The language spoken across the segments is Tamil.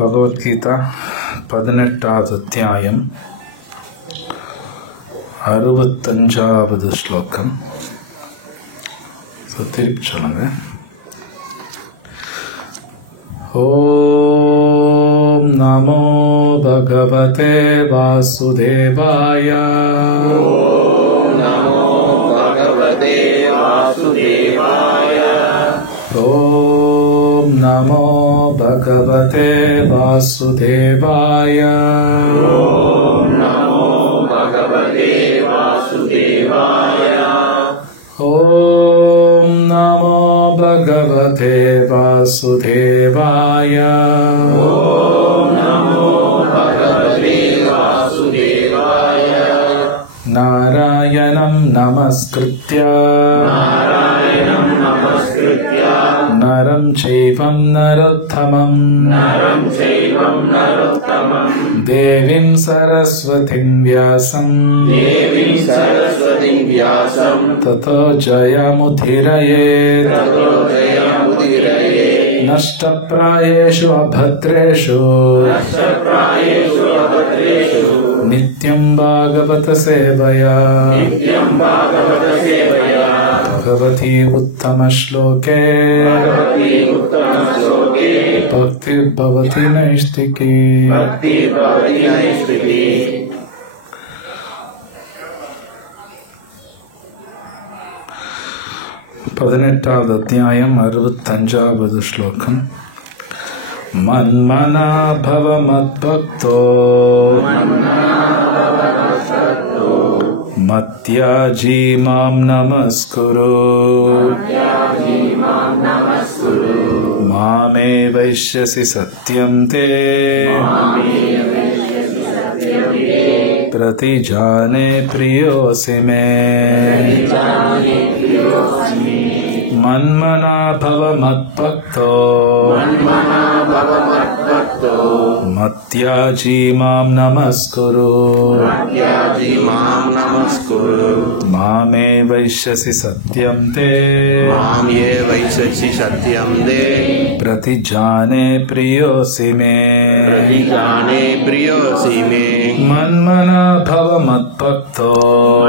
பகவத்கீதா 18வது அத்தியாயம் 65வது ஸ்லோகம். திருப்பி சொல்லுங்க. ஓம் நமோ பகவதே வாசுதேவாய. ஓம் நமோ பகவதே வாசுதேவாய. ஓம் நமோ பகவதே வாசுதேவாய. ஓம் நமோ பகவதே வாசுதேவாய. ஓம் நமோ பகவதே வாசுதேவாய. ஓம் நமோ பகவதே வாசுதேவாய. நாராயணம் நமஸ்கிருத்ய நாராயணம் நமஸ்கிருத்ய நரம் சைவம் நரோத்தமம் நரம் சைவம் நரோத்தமம் தேவீம் சரஸ்வதிம் வியாசம் தேவீம் சரஸ்வதிம் வியாசம் ததோ ஜயமுதிரயேத் ததோ ஜயமுதிரயே. நஷ்டப்ராயேஷு அபத்ரேஷு நஷ்டப்ராயேஷு அபத்ரேஷு நித்யம் பாகவத சேவயா நித்யம் பாகவத சேவயா. பகவதி உத்தம ஸ்லோகே பகவதி உத்தம ஸ்லோகே பக்திர் பவதி நைஷ்திகி. பக்தி பவதி நைஷ்டிகி. 18வது அத்தியாயம் 65வது ஸ்லோகம். மன்மனா பவ மத்பக்தோ மத்யாஜி மாம் நமஸ்குரு மாமே வைஷ்யசி சத்யம் தே பிரதிஜானே பிரியோசி மே. மன்மனா பவ மத்பக்தோ மன்மனா பவ மத்பக்தோ மத்யாஜி மாம் நமஸ்குரு மத்யாஜி மாம் நமஸ்குரு மாமே வைஷ்யசி சத்யம் தே மாம் யே வைஷ்யசி சத்யம் தே பிரதிஜானே பிரியோசி மே. பிரதிஜானே பிரியோசி மே. மன்மனா பவ மத்பக்தோ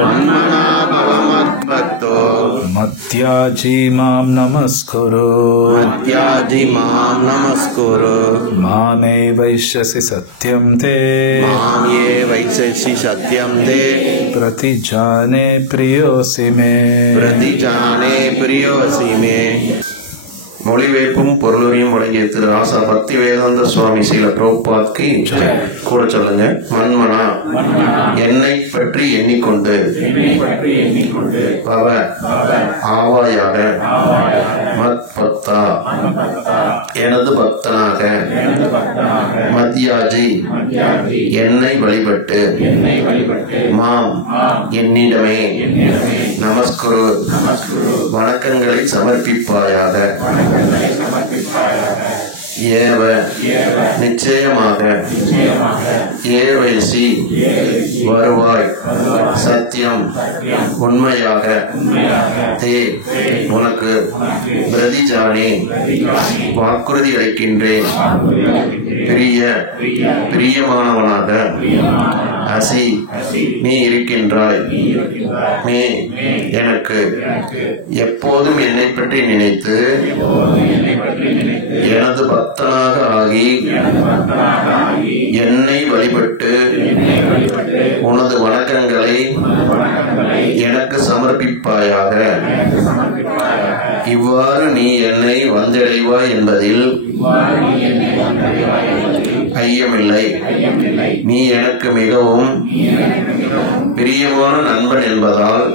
மன்மனா பவ மத்பக்தோ மத்யாஜி மாம் நமஸ்குரு மத்யாஜி மாம் நமஸ்குரு மாமே வைஷ்யசி சத்யம் தே மாம் யே வைஷ்யசி சத்யம் தே பிரதிஜானே பிரியோசி மே. பிரதிஜானே பிரியோசி மே. மொழிபெயர்ப்பும் பொருளையும் வழங்கிய திரு ஆசா பக்தி வேதாந்த சுவாமி ஸ்ரீல பிரபுபாத்க்கு கூட சொல்லுங்க. மன்மனா என்னை பற்றி எண்ணிக்கொண்டு பவ ஆவாயாக மத் பக்தா எனது பக்தனாக மத்யாஜி என்னை வழிபட்டு மாம் என்னிடமே நமஸ்குரு வணக்கங்களை சமர்ப்பிப்பாயாக. ஏவ நிச்சயமாக ஏவைசி வருவாய் சத்தியம் உண்மையாக தே உனக்கு பிரதிஜானே வாக்குறுதி அளிக்கின்றேன் பிரியமானவனாக அசி நீ இருக்கின்றாய் மே எனக்கு எப்போதும் என்னை பற்றி நினைத்து எனது பக்தனாக ஆகி என்னை வழிபட்டு உனது வணக்கங்களை எனக்கு சமர்ப்பிப்பாயாக. இவ்வாறு நீ என்னை வந்தடைவாய் என்பதில் ஐயமில்லை. நீ எனக்கு மிகவும் பிரியமான நண்பன் என்பதால்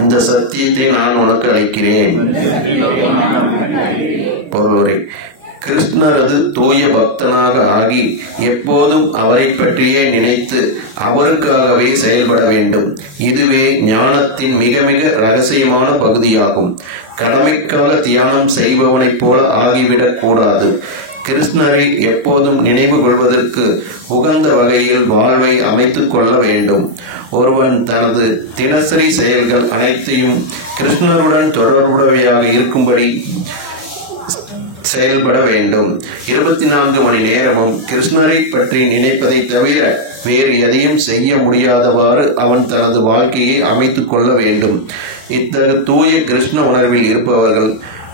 இந்த சத்தியத்தை நான் உனக்கு அளிக்கிறேன். பொருளுரை: கிருஷ்ணரது தூய பக்தனாக ஆகி எப்போதும் அவரை பற்றியே நினைத்து அவருக்காகவே செயல்பட வேண்டும். இதுவே ஞானத்தின் மிக மிக ரகசியமான பகுதியாகும். கடமைக்காக தியானம் செய்பவனைப் போல ஆகிவிடக் கூடாது. கிருஷ்ணரை எப்போதும் நினைவு கொள்வதற்கு உகந்த வகையில் வாழ்வை அமைத்துக் கொள்ள வேண்டும். ஒருவன் தனது தினசரி செயல்கள் அனைத்தையும் கிருஷ்ணருடன் தொடர்புடையவையாக இருக்கும்படி செயல்பட வேண்டும். 24 மணி நேரமும் கிருஷ்ணரை பற்றி நினைப்பதை தவிர வேறு எதையும் செய்ய முடியாதவாறு அவன் தனது வாழ்க்கையை அமைத்துக் கொள்ள வேண்டும். இத்தகைய தூய கிருஷ்ண உணர்வில் இருப்பவர்கள்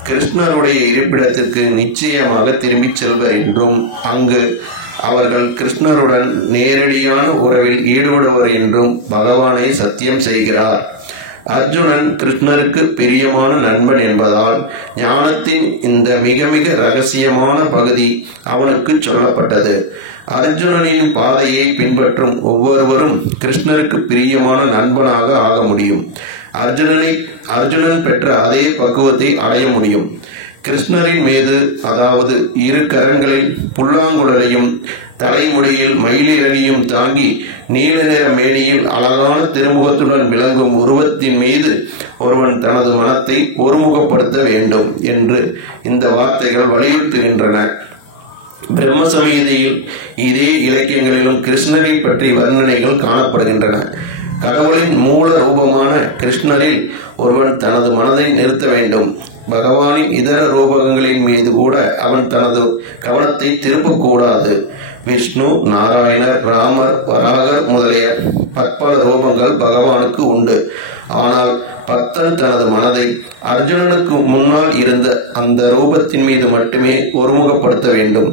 கிருஷ்ணருடைய இருப்பிடத்திற்கு நிச்சயமாக திரும்பிச் செல்வர் என்றும் அங்கு அவர்கள் கிருஷ்ணருடன் நேரடியான உறவில் ஈடுபடுவர் என்றும் பகவானை சத்தியம் செய்கிறார். அர்ஜுனன் கிருஷ்ணருக்கு பிரியமான நண்பன் என்பதால் ஞானத்தின் இந்த மிக மிக ரகசியமான பகுதி அவனுக்கு சொல்லப்பட்டது. அர்ஜுனனின் பாதையை பின்பற்றும் ஒவ்வொருவரும் கிருஷ்ணருக்கு பிரியமான நண்பனாக ஆக முடியும். அர்ஜுனன் பெற்ற அதே பக்குவத்தை அடைய முடியும். கிருஷ்ணரின் மீது, அதாவது இரு கரங்களில் புல்லாங்குழலையும் தலைமுடியில் மயிலிறகியும் தாங்கி நீல நிற மேனியில் அழகான திருமுகத்துடன் விளங்கும் உருவத்தின் மீது ஒருவன் தனது மனத்தை ஒருமுகப்படுத்த வேண்டும் என்று இந்த வார்த்தைகள் வலியுறுத்துகின்றன. பிரம்ம சமீதையில் இதே இலக்கியங்களிலும் கிருஷ்ணரை பற்றி வர்ணனைகள் காணப்படுகின்றன. கடவுளின் மூல ரூபமான கிருஷ்ணரில் ஒருவன் தனது மனதை நிறுத்த வேண்டும். பகவானின் இதர ரூபங்களின் மீது கூட அவன் தனது கவனத்தை திருப்பக்கூடாது. விஷ்ணு, நாராயணர், ராமர், வராகர் முதலிய பற்பல ரூபங்கள் பகவானுக்கு உண்டு. ஆனால் பக்தன் தனது மனதை அர்ஜுனனுக்கு முன்னால் இருந்த அந்த ரூபத்தின் மீது மட்டுமே ஒருமுகப்படுத்த வேண்டும்.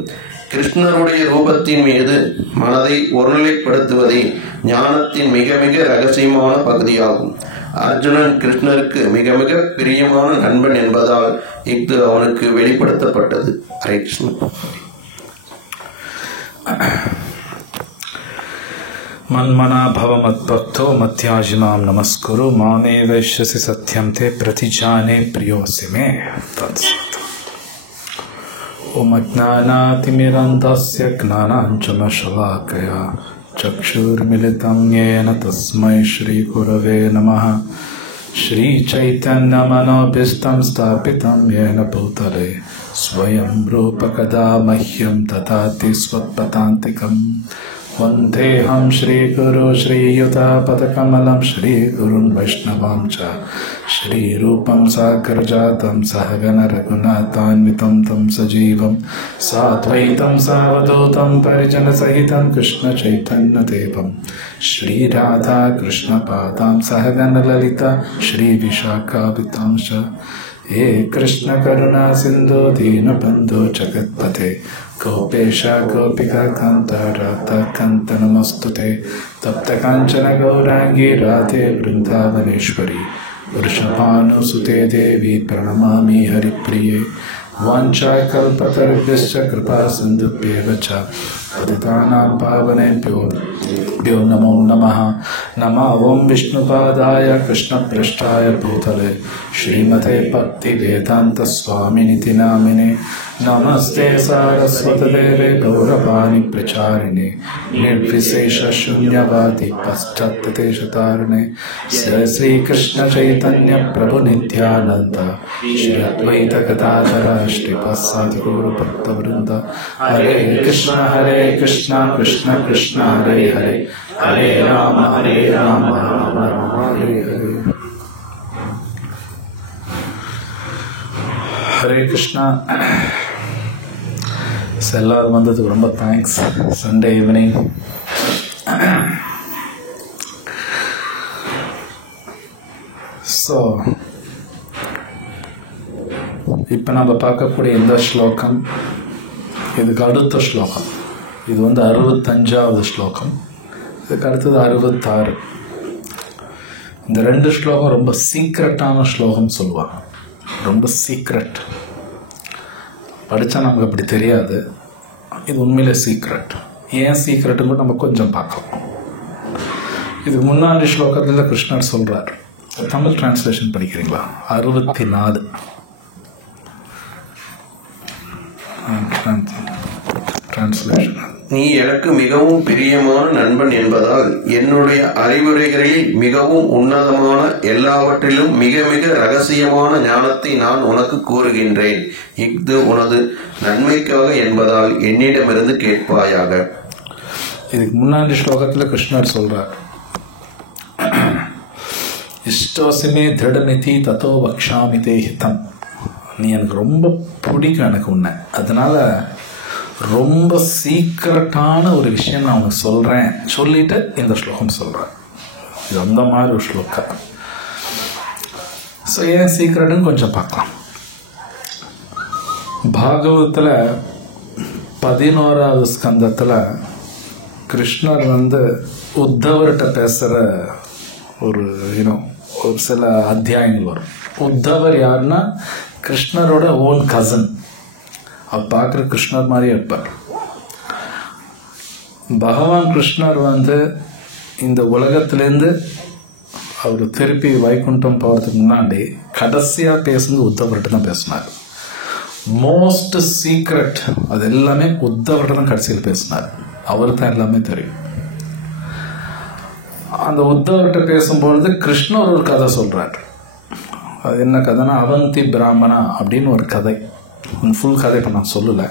கிருஷ்ணருடைய ரூபத்தின் மீது மனதை ஒருநிலைப்படுத்துவதே ஞானத்தின் மிக மிக ரகசியமான பகுதியாகும். அர்ஜுனன் கிருஷ்ணருக்கு மிக மிக பிரியமான நண்பன் என்பதால் இது அவனுக்கு வெளிப்படுத்தப்பட்டது. ஹரே கிருஷ்ணா. मन्मना भव मत्भक्तो मत्याजिमां नमस्कुरु मामे वैश्यसि सत्यं ते प्रतिजाने प्रियोऽसि मे तत्सत्। ॐ अज्ञानातिमिरन्धस्य ज्ञानाञ्जनशलाकया चक्षुर्मिलितं येन तस्मै श्रीगुरवे नमः। श्रीचैतन्यमनोभीष्टं स्थापितं येन भूतले स्वयं रूपकदा मह्यं ददाति स्वपदान्तिकम्। वन्देऽहं श्रीगुरो श्रीयुतापदकमलं श्रीगुरुन् वैष्णवां च श्रीरूपं साग्रजातं सहगण रघुनाथान्वितं तं सजीवं साद्वैतं सावधूतं परिजनसहितं कृष्णचैतन्यदेवं श्रीराधा कृष्णपादां सहगण ललिता श्रीविशाखान्वितां च। हे कृष्ण करुणा सिन्धु दीनबन्धु जगत्पते गोपेश गोपिका कान्त राधा कान्त नमस्तुते। तप्त काञ्चन गौरांगी राधे वृन्दावनेश्वरी वृषभानुसुते देवी प्रणमामि हरिप्रिये। वाञ्छाकल्पतरुभ्यश्च कृपा सिन्धुभ्येव च पतितानां पावनेभ्यो नमो नमः। नमः ॐ विष्णुपादाय कृष्णपृष्ठाय भूतले श्रीमते भक्तिवेदान्तस्वामिनिति नामिने। नमस्ते सारस्वतदेवे गौरवाणी प्रचारिणे निर्विशेषशून्यवादी पश्चात्तदेशतारिणे। श्रीकृष्ण चैतन्य प्रभु नित्यानन्द श्री अद्वैत गदाधर श्रीवासादि गौरभक्तवृन्द। हरे कृष्ण कृष्ण कृष्ण हरे हरे हरे राम राम राम हरे हरे। ஹரே கிருஷ்ணா. எல்லாரும் வந்ததுக்கு ரொம்ப தேங்க்ஸ். சண்டே ஈவினிங் ஸோ இப்போ நம்ம பார்க்கக்கூடிய இந்த ஸ்லோகம் இதுக்கு அடுத்த ஸ்லோகம். இது 65வது ஸ்லோகம். இதுக்கு அடுத்தது 66. இந்த 2 ஸ்லோகம் ரொம்ப சீக்ரெட்டான ஸ்லோகம் சொல்லுவாங்க. ரொம்ப சீக்ரெட். படித்தா நமக்கு அப்படி தெரியாது. இது உண்மையிலே சீக்ரெட். ஏன் சீக்ரெட்டுன்னு நம்ம கொஞ்சம் பார்க்கலாம். இதுக்கு முன்னாடி ஸ்லோகத்தில் கிருஷ்ணர் சொல்கிறார். தமிழ் டிரான்ஸ்லேஷன் படிக்கிறீங்களா? 64 டிரான்ஸ்லேஷன். நீ எனக்கு மிகவும் பிரியமான நண்பன் என்பதால் என்னுடைய அறிவுரைகளில் மிகவும் உன்னதமான எல்லாவற்றிலும் மிக மிக ரகசியமான ஞானத்தை நான் உனக்கு கூறுகின்றேன். இஃது உனது நன்மைக்காக என்பதால் என்னிடமிருந்து கேட்பாயாக. இதுக்கு முன்னாடி ஸ்லோகத்தில் கிருஷ்ணர் சொல்றார், இஷ்டோசிமே திருடமிதி தத்தோ வக்ஷாமி தே ஹிதம். நீ எனக்கு ரொம்ப பிடிக்கும், எனக்கு உன்னை. அதனால ரொம்ப சீக்கிரட்டான ஒரு விஷயம் நான் உனக்கு சொல்கிறேன் சொல்லிட்டு இந்த ஸ்லோகம் சொல்கிறேன். இது அந்த மாதிரி ஒரு ஸ்லோக்கா. ஸோ ஏன் சீக்கிரட்டுன்னு கொஞ்சம் பார்க்கலாம். பாகவத்தில் 11வது ஸ்கந்தத்தில் கிருஷ்ணர் உத்தவர்கிட்ட பேசுகிற ஒரு ஒரு சில அத்தியாயங்கள் வரும். உத்தவர் யாருன்னா கிருஷ்ணரோட ஓன் கசன். அவர் பார்க்குற கிருஷ்ணர் மாதிரியே இருப்பார். பகவான் கிருஷ்ணர் இந்த உலகத்திலேருந்து அவர் திருப்பி வைகுண்டம் போகிறதுக்கு முன்னாடி கடைசியாக பேசுனது உத்தவர்கிட்ட தான் பேசினார். மோஸ்ட் சீக்ரெட் அது எல்லாமே உத்தவர்கிட்ட தான் கடைசியில் பேசினார். அவருக்கு தான் எல்லாமே தெரியும். அந்த உத்தவர்கிட்ட பேசும்பொழுது கிருஷ்ணர் ஒரு கதை சொல்கிறார். அது என்ன கதைனா அவந்தி பிராமணா அப்படின்னு ஒரு கதை. ஃபுல் கதை இப்போ நான் சொல்லலை.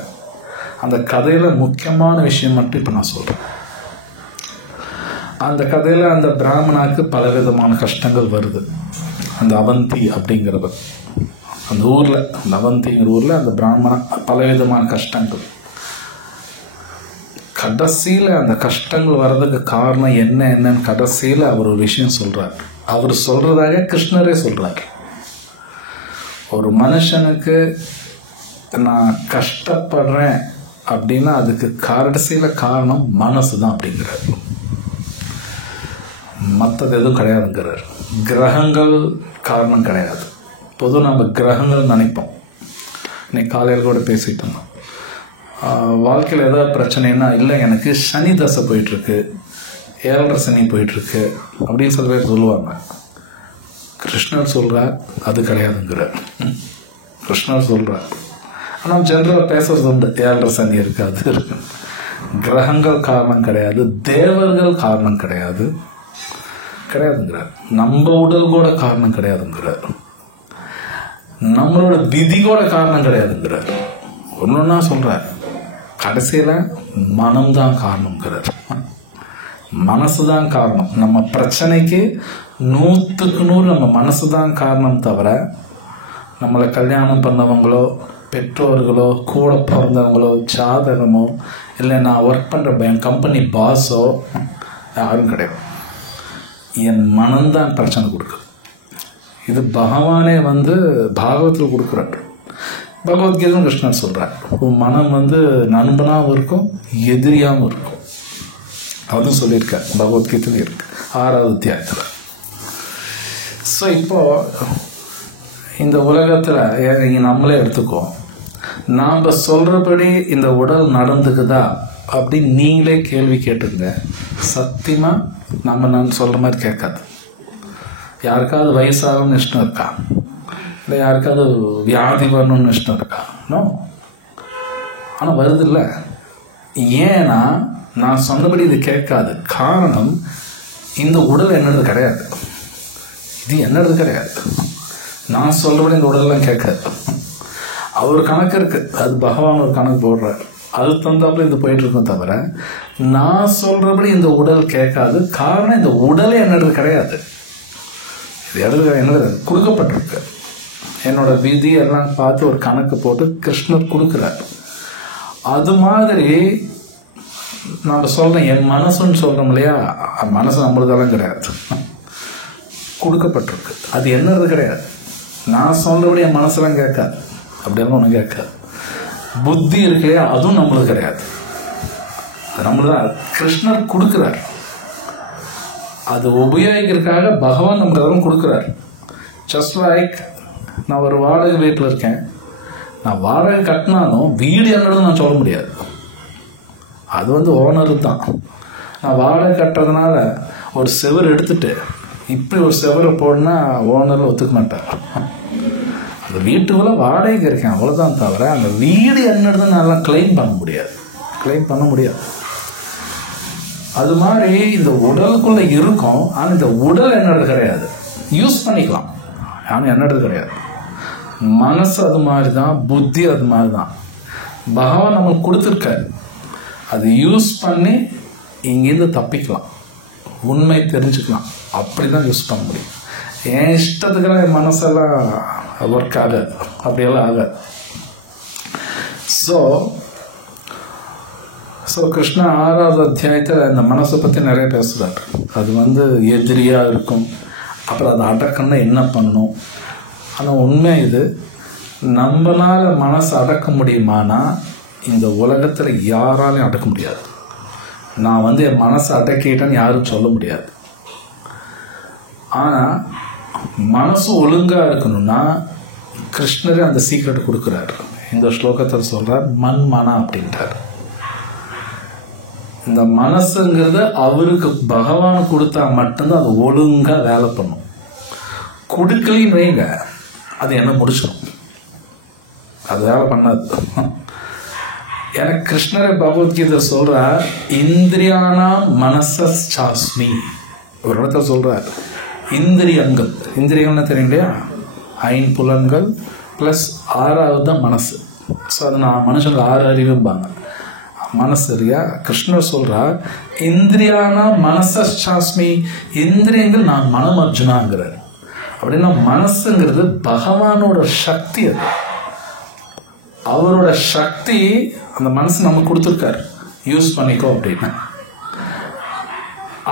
அந்த கதையில் முக்கியமான விஷயம் மட்டும் இப்போ நான் சொல்கிறேன். அந்த கதையில் அந்த பிராமணாவுக்கு பலவிதமான கஷ்டங்கள் வருது. அந்த அவந்தி அப்படிங்கிறவர் அந்த ஊரில், அந்த அவந்திங்கிற ஊரில் அந்த பிராமணா பலவிதமான கஷ்டங்கள். கடைசியில் அந்த கஷ்டங்கள் வர்றதுக்கு காரணம் என்னன்னு கடைசியில் அவர் ஒரு விஷயம் சொல்கிறார். அவர் சொல்கிறதாக கிருஷ்ணரே சொல்கிறார். ஒரு மனுஷனுக்கு நான் கஷ்டப்படுறேன் அப்படின்னா அதுக்கு கடைசியில் காரணம் மனசு தான் அப்படிங்கிறார். மற்றது எதுவும் கிடையாதுங்கிறார். கிரகங்கள் காரணம் கிடையாது. பொதுவாக நம்ம கிரகங்கள் நினைப்போம். இன்னைக்கு காலையில் கூட பேசிட்டு இருந்தோம். வாழ்க்கையில் ஏதாவது பிரச்சனைன்னா இல்லை எனக்கு சனி தசை போயிட்டுருக்கு, 7.5 சனி போயிட்டுருக்கு அப்படின்னு சில பேர் சொல்லுவாங்க. கிருஷ்ணர் சொல்கிறார் அது கிடையாதுங்கிறார். கிருஷ்ணர் சொல்கிறார். ஆனால் ஜென்ரலாக பேசுறது உண்டு, 7.5 சனி இருக்காது இருக்கு. கிரகங்கள் காரணம் கிடையாது, தேவர்கள் காரணம் கிடையாதுங்கிறார். நம்ம உடல் கூட காரணம் கிடையாதுங்கிறார். நம்மளோட விதி கூட காரணம் கிடையாதுங்கிறார். ஒன்றுன்னா சொல்கிறார். கடைசியில் மனம்தான் காரணம்ங்கிறார். மனசு தான் காரணம். நம்ம பிரச்சனைக்கு 100க்கு 100 நம்ம மனசு தான் காரணம் தவிர நம்மளை கல்யாணம் பண்ணவங்களோ பெற்றோர்களோ கூட பிறந்தவங்களோ ஜாதகமோ இல்லை நான் ஒர்க் பண்ணுற என் கம்பெனி பாஸோ யாரும் கிடையாது. என் மனம்தான் பிரச்சனை கொடுக்குது. இது பகவானே பாகவத்தில் கொடுக்குறார். பகவத்கீதை கிருஷ்ணர் சொல்கிறார். உன் மனம் நண்பனாகவும் இருக்கும் எதிரியாகவும் இருக்கும். அதுவும் சொல்லியிருக்கார். பகவத்கீதையில் இருக்கு 6வது அத்தியாயத்தில். ஸோ இப்போது இந்த உலகத்தில் நம்மளே எடுத்துக்கோ, நாம் சொல்கிறபடி இந்த உடல் நடந்துக்குதா அப்படின்னு நீங்களே கேள்வி கேட்டுங்க. சத்தியமாக நான் சொல்கிற மாதிரி கேட்காது. யாருக்காவது வயசாகணும்னு இஷ்டம் இருக்கா? இல்லை யாருக்காவது வியாதி வரணும்னு இஷ்டம் இருக்கா? நோ. ஆனால் வருது இல்லை. ஏன்னா நான் சொன்னபடி இது கேட்காது. காரணம் இந்த உடல் என்னது கிடையாது. இது என்னது கிடையாது. நான் சொல்கிறபடி இந்த உடலெல்லாம் கேட்காது. அவர் கணக்கு இருக்குது. அது பகவான் ஒரு கணக்கு போடுறார். அது தந்தாப்புல இது போயிட்டு இருக்கும் தவிர நான் சொல்கிறபடி இந்த உடல் கேட்காது. காரணம் இந்த உடலே என்னது கிடையாது. இது இடத்துல என்னது கொடுக்கப்பட்டிருக்கு. என்னோட விதி எல்லாம் பார்த்து ஒரு கணக்கு போட்டு கிருஷ்ணர் கொடுக்குறார். அது மாதிரி நான் சொல்கிறேன், என் மனசுன்னு சொல்கிறோம் இல்லையா, மனசு நம்மளுதெல்லாம் கிடையாது, கொடுக்கப்பட்டிருக்கு. அது என்னது கிடையாது. நான் சொல்கிறபடி என் மனசெல்லாம் கேட்காது. அப்படியெல்லாம் ஒன்றும் கேட்காது. புத்தி இருக்கு இல்லையா, அதுவும் நம்மளுக்கு கிடையாது. அது நம்மளுதான் கிருஷ்ணர் கொடுக்குறார். அது உபயோகிக்கிறதுக்காக பகவான் நமக்கு அதெல்லாம் கொடுக்குறார். ஜஸ்ட் லைக் நான் ஒரு வாடகை வீட்டில் இருக்கேன். நான் வாடகை கட்டினாலும் வீடு என்னன்னு நான் சொல்ல முடியாது. அது ஓனரு தான். நான் வாடகை கட்டுறதுனால ஒரு செவர் எடுத்துட்டு இப்படி ஒரு செவரை போடனா ஓனர் ஒத்துக்க மாட்டார். அந்த வீட்டுக்குள்ளே வாடகைக்கு இருக்கேன் அவ்வளோதான். தவிர அந்த வீடு என்னன்னு நல்லா கிளைம் பண்ண முடியாது. அது மாதிரி இந்த உடலுக்குள்ளே இருக்கும். ஆனால் இந்த உடல் என்னது கிடையாது. யூஸ் பண்ணிக்கலாம், ஆனால் என்னது கிடையாது. மனசு அது மாதிரி தான், புத்தி அது மாதிரி தான். பகவான் நம்மளுக்கு கொடுத்துருக்காரு. அது யூஸ் பண்ணி இங்கேருந்து தப்பிக்கலாம், உண்மை தெரிஞ்சுக்கலாம். அப்படி தான் யூஸ் பண்ண முடியும். என் இஷ்டத்துக்கெல்லாம் என் மனசெல்லாம் ஒர்க் ஆகாது, அப்படியெல்லாம் ஆகாது. ஸோ கிருஷ்ணா 6வது அத்தியாயத்தில் இந்த மனசை பற்றி நிறைய பேசுகிறார். அது எதிரியாக இருக்கும், அப்புறம் அதை அடக்கணும்னா என்ன பண்ணணும். ஆனால் உண்மை இது, நம்மளால் மனசை அடக்க முடியுமானா இந்த உலகத்தில் யாராலையும் அடக்க முடியாது. நான் என் மனசை அடக்கிட்டேன்னு யாரும் சொல்ல முடியாது. ஆனால் மனசு ஒழுங்காக இருக்கணும்னா கிருஷ்ணரே அந்த சீக்ரெட் கொடுக்குறாரு. இந்த ஸ்லோகத்தில் சொல்கிறார், மன் மனா அப்படின்றார். இந்த மனசுங்கிறது அவருக்கு பகவான் கொடுத்தா மட்டும்தான் அது ஒழுங்காக வேலை பண்ணும். கொடுக்கலின்னு வைங்க, அது என்ன முடிச்சிடும், அது வேலை பண்ணாது. எனக்கு கிருஷ்ணரை பகவத்கீதை சொல்கிறார், இந்திரியானா மனசாஸ்மி. ஒரு இடத்துல சொல்கிறார், இந்திரியங்கள், இந்திரியங்கள்னு தெரியும் இல்லையா, 5 புலன்கள் ப்ளஸ் 6வது தான் மனசு. ஸோ அது மனுஷனுக்கு 6 அறிவும்பாங்க, மனசு இல்லையா. கிருஷ்ணர் சொல்கிறார், இந்திரியானா மனசாஸ்மி, இந்திரியங்கள் நான் மனம் அர்ஜுனாங்கிறார். அப்படின்னா மனசுங்கிறது பகவானோட சக்தி. அது அவரோட சக்தி. அந்த மனசு நமக்கு கொடுத்துருக்காரு, யூஸ் பண்ணிக்கோ அப்படின்னு.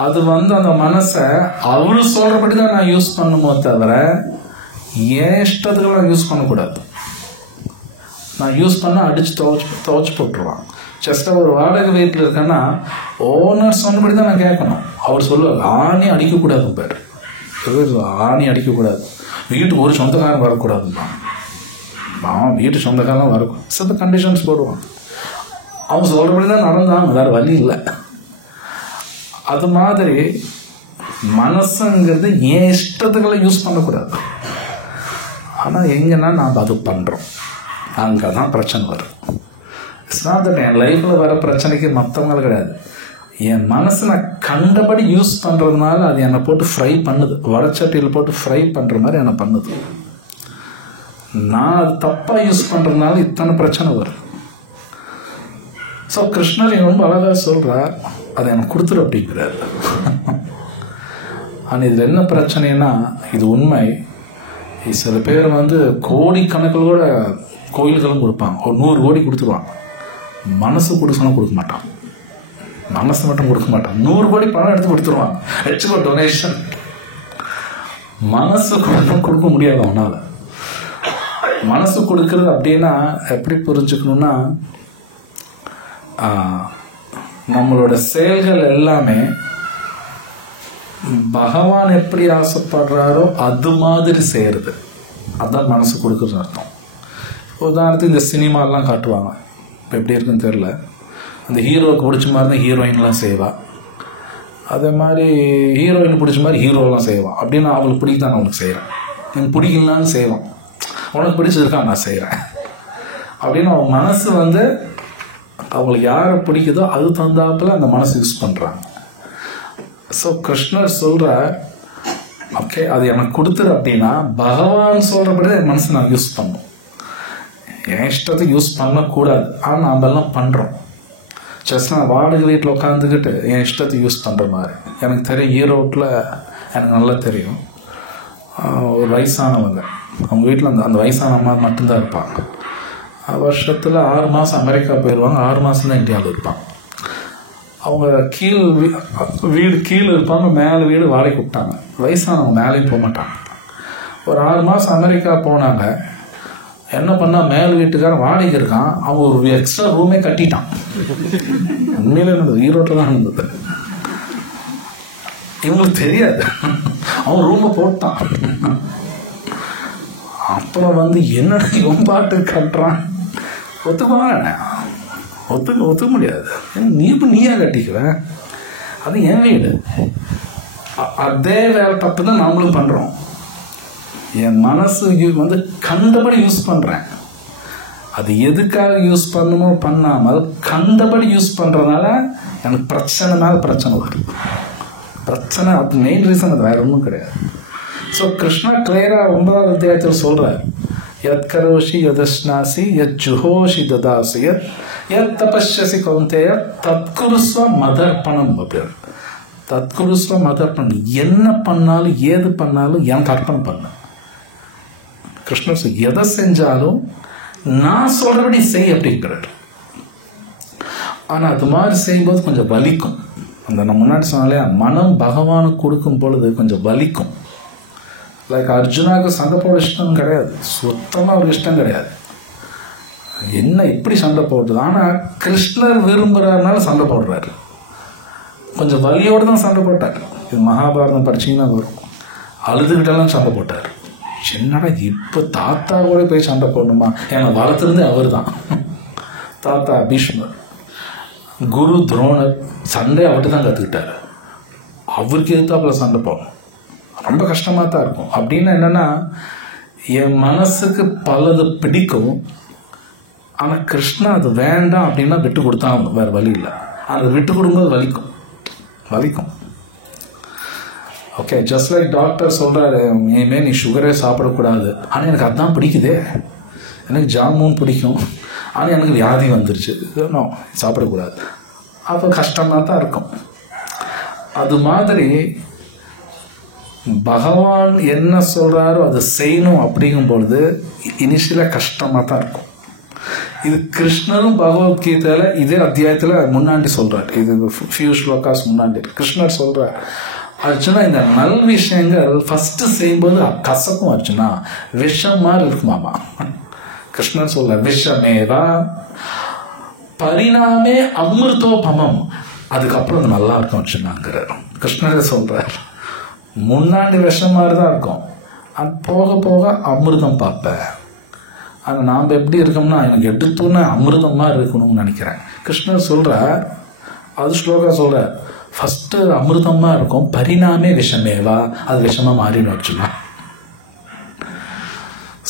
அது அந்த மனசை அவரு சொல்கிறபடி தான் நான் யூஸ் பண்ணுமோ தவிர ஏன் இஷ்டத்துக்கெல்லாம் யூஸ் பண்ணக்கூடாது. நான் யூஸ் பண்ணால் அடித்து துவைச்சி போட்டுருவான். ஜஸ்ட்டாக ஒரு வாடகை வீட்டில் இருக்கேன்னா ஓனர் சொன்னபடி தான் நான் கேட்கணும். அவர் சொல்லுவார், ஆணி அடிக்கக்கூடாது பேர், ஆணி அடிக்கக்கூடாது, வீட்டுக்கு ஒரு சொந்தக்காரன் வரக்கூடாதுமா, வீட்டு சொந்தக்காரன் வரக்கூடாது, சில கண்டிஷன்ஸ் போடுவான். அவங்க சொல்கிறபடி தான் நடந்தாங்க, வேறு வழி இல்லை. அது மாதிரி மனசுங்கிறது ஏன் இஷ்டத்துக்கெல்லாம் யூஸ் பண்ணக்கூடாது. ஆனால் எங்கன்னா நாம் அது பண்ணுறோம், அங்கே தான் பிரச்சனை வரும். இட்ஸ் நாட் தட் என் லைஃப்பில் வர பிரச்சனைக்கு மற்றவங்க கிடையாது. என் மனசை நான் கண்டபடி யூஸ் பண்ணுறதுனால அது என்னை போட்டு ஃப்ரை பண்ணுது, வடச்சட்டியில் போட்டு ஃப்ரை பண்ணுற மாதிரி என்னை பண்ணுது. நான் அது தப்பாக யூஸ் பண்ணுறதுனால இத்தனை பிரச்சனை வரும். ஸோ கிருஷ்ணர் ரொம்ப அழகாக சொல்கிறார், அதை எனக்கு கொடுத்துரு அப்படிங்கிறார். ஆனால் இதில் என்ன பிரச்சனைனா, இது உண்மை. சில பேர் கோடிக்கணக்கில் கூட கோயில்களும் கொடுப்பாங்க, ஒரு 100 கோடி கொடுத்துருவாங்க. மனசு கொடுக்கணும் கொடுக்க மாட்டான், மனசு மட்டும் கொடுக்க மாட்டான். 100 கோடி பணம் எடுத்து கொடுத்துருவான், வச்சுக்கோ டொனேஷன். மனசு கொடுக்க முடியாது அவனால். மனசு கொடுக்கறது அப்படின்னா எப்படி புரிஞ்சுக்கணும்னா, நம்மளோட செயல்கள் எல்லாமே பகவான் எப்படி ஆசைப்படுறாரோ அது மாதிரி செய்கிறது, அதுதான் மனசு கொடுக்குறது அர்த்தம். உதாரணத்துக்கு இந்த சினிமாலாம் காட்டுவாங்க, இப்போ எப்படி இருக்குன்னு தெரில. அந்த ஹீரோவுக்கு பிடிச்ச மாதிரி தான் ஹீரோயின்லாம் செய்வாள், அதே மாதிரி ஹீரோயின் பிடிச்ச மாதிரி ஹீரோலாம் செய்வான். அப்படின்னு அவளுக்கு பிடிக்குதான் நான் உனக்கு செய்கிறேன், எனக்கு பிடிக்கலான்னு செய்வான், உனக்கு பிடிச்சிருக்கா நான் செய்கிறேன் அப்படின்னு அவன் மனசு அவங்களுக்கு யாரை பிடிக்குதோ அது தந்தாப்பில் அந்த மனசு யூஸ் பண்ணுறாங்க. ஸோ கிருஷ்ணர் சொல்கிற, ஓகே அது எனக்கு கொடுத்துரு அப்படின்னா பகவான் சொல்கிறபடி என் மனசை நான் யூஸ் பண்ணணும், என் இஷ்டத்தை யூஸ் பண்ணக்கூடாது. ஆனால் நாம் எல்லாம் பண்ணுறோம். ஜஸ்ட் நான் வாடகை வீட்டில் உட்காந்துக்கிட்டு என் இஷ்டத்தை யூஸ் பண்ணுற மாதிரி. எனக்கு தெரியும், ஈரோட்டில் எனக்கு நல்லா தெரியும், ஒரு வயசானவங்க, அவங்க வீட்டில் அந்த வயசான அம்மா மட்டும்தான் இருப்பாங்க. வருஷத்தில் 6 மாதம் அமெரிக்கா போயிடுவாங்க, 6 மாதம் தான் இந்தியாவில் இருப்பாங்க. அவங்க வீடு கீழே இருப்பாங்க, மேலே வீடு வாடகைக்கு விட்டாங்க. வயசானவங்க மேலேயும் போக மாட்டாங்க. ஒரு 6 மாதம் அமெரிக்கா போனாங்க. என்ன பண்ணால் மேல் வீட்டுக்காரன் வாடகை இருக்கான், அவங்க ஒரு எக்ஸ்ட்ரா ரூமே கட்டிட்டான். உண்மையிலே இருந்தது, ஈரோட்டில் தான் இருந்தது. இவங்களுக்கு தெரியாது, அவன் ரூமை போட்டான். அப்புறம் என்னடா இவன் பாட்டு கட்டுறான், ஒத்துக்குவாங்க, ஒத்துக்க முடியாது. நீயா கட்டிக்குவ, அது என் வீடு. அதே வேலை தப்பு தான் நாமளும் பண்ணுறோம். என் மனசு கண்டபடி யூஸ் பண்ணுறேன். அது எதுக்காக யூஸ் பண்ணணுமோ பண்ணாமல் கண்டபடி யூஸ் பண்ணுறதுனால எனக்கு பிரச்சனை மேலே பிரச்சனை வருது. பிரச்சனை அது மெயின் ரீசன், அது வேறு ஒன்றும் கிடையாது. ஸோ கிருஷ்ணா கிளியராக 9வது அத்தியாயத்தில் சொல்கிறார், யத் கரோஷி யதஸ்னாசி யத் ஜுஹோஷி ததாசி யத் தபஸ்யசி கௌந்தேய தத்குருஸ்வ மதர்ப்பணம் அப்படின்னு. தத்குருஸ்வ மதர்ப்பணம், என்ன பண்ணாலும் ஏது பண்ணாலும் எனக்கு அர்ப்பணம் பண்ண. கிருஷ்ணர் எதை செஞ்சாலும் நான் சொல்றபடி செய் அப்படிங்கிறார். ஆனால் அது மாதிரி செய்யும்போது கொஞ்சம் வலிக்கும். அந்த நான் முன்னாடி சொன்னாலே மனம் பகவானுக்கு கொடுக்கும் பொழுது கொஞ்சம் வலிக்கும். லைக் அர்ஜுனாவுக்கு சண்டை போட இஷ்டம் கிடையாது, சுத்தமாக ஒரு இஷ்டம் கிடையாது. என்ன இப்படி சண்டை போடுறது? ஆனால் கிருஷ்ணர் விரும்புகிறாருனால சண்டை போடுறாரு. கொஞ்சம் வலியோடு தான் சண்டை போட்டார். இது மகாபாரதம் படிச்சிங்கன்னா வரும். அழுதுகிட்டெல்லாம் சண்டை போட்டார். என்னடா இப்போ தாத்தா கூட போய் சண்டை போடணுமா? ஏன்னா வளர்த்துருந்து அவர் தான். தாத்தா பீஷ்மர், குரு துரோணர் சண்டை அவர்கிட்ட தான் கற்றுக்கிட்டாரு. அவருக்கு எதிர்த்தாப்புல சண்டை போடணும் ரொம்ப கஷ்டமாக தான் இருக்கும். அப்படின்னா என்னென்னா, என் மனசுக்கு பலது பிடிக்கும், ஆனால் கிருஷ்ணா அது வேண்டாம் அப்படின்னா விட்டு கொடுத்தா வேறு வழி இல்லை. அதை விட்டு கொடுக்கும்போது வலிக்கும். ஓகே, ஜஸ்ட் லைக் டாக்டர் சொல்கிறாரு, இனிமேல் நீ சுகரே சாப்பிடக்கூடாது. ஆனால் எனக்கு அதுதான் பிடிக்குதே, எனக்கு ஜாமுன் பிடிக்கும், ஆனால் எனக்கு வியாதி வந்துருச்சு, நோ சாப்பிடக்கூடாது. அப்போ கஷ்டமாக தான் இருக்கும். அது மாதிரி பகவான் என்ன சொல்கிறாரோ அதை செய்யணும் அப்படிங்கும் பொழுது இனிஷியலாக கஷ்டமாக தான் இருக்கும். இது கிருஷ்ணரும் பகவத்கீதையில் இதே அத்தியாயத்தில் முன்னாடி சொல்கிறார். இது ஃபியூ ஸ்லோகாஸ் முன்னாடி கிருஷ்ணர் சொல்கிறார், அர்ஜுனா இந்த நல் விஷயங்கள் ஃபஸ்ட்டு செய்யும்போது கசக்கும் அர்ஜுனா, விஷம் மாதிரி இருக்குமாமா. கிருஷ்ணர் சொல்ல விஷமேவா பரிணாமே அமிர்தோபமம், அதுக்கப்புறம் அது நல்லா இருக்கும் அர்ஜுனாங்கிறார். கிருஷ்ணரே சொல்கிறார், முன்னாடி விஷம் மாதிரி தான் இருக்கும், அது போக போக அமிர்தம் பார்ப்பேன். ஆனால் நாம் எப்படி இருக்கோம்னா எனக்கு எடுத்தோன்னே அமிர்தமாக இருக்கணும்னு நினைக்கிறேன். கிருஷ்ணர் சொல்கிறார், அது ஸ்லோகா சொல்கிறார், ஃபஸ்ட்டு அமிர்தமாக இருக்கும், பரிணாமே விஷமேவா, அது விஷமாக மாறின்னு வச்சுனா.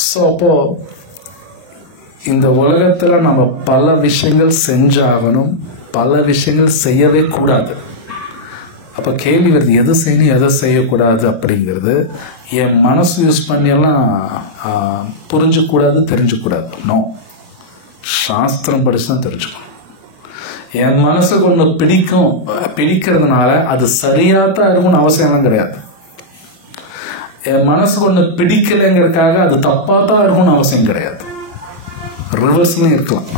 ஸோ அப்போது இந்த உலகத்தில் நம்ம பல விஷயங்கள் செஞ்சாகணும், பல விஷயங்கள் செய்யவே கூடாது. அப்போ கேள்வி வருது, எது செய்யணும் எதை செய்யக்கூடாது அப்படிங்கிறது. என் மனசு யூஸ் பண்ணியெல்லாம் புரிஞ்சக்கூடாது, தெரிஞ்சுக்கூடாது. நோ, சாஸ்திரம் படித்து தான் தெரிஞ்சுக்கணும். என் மனசுக்கு ஒன்று பிடிக்கிறதுனால அது சரியாக தான் இருக்கும்னு அவசியம்லாம் கிடையாது. என் மனசுக்கு ஒன்று பிடிக்கலைங்கிறதுக்காக அது தப்பாக தான் இருக்கும்னு அவசியம் கிடையாது. ரிவர்ஸ்லையும் இருக்கலாம்.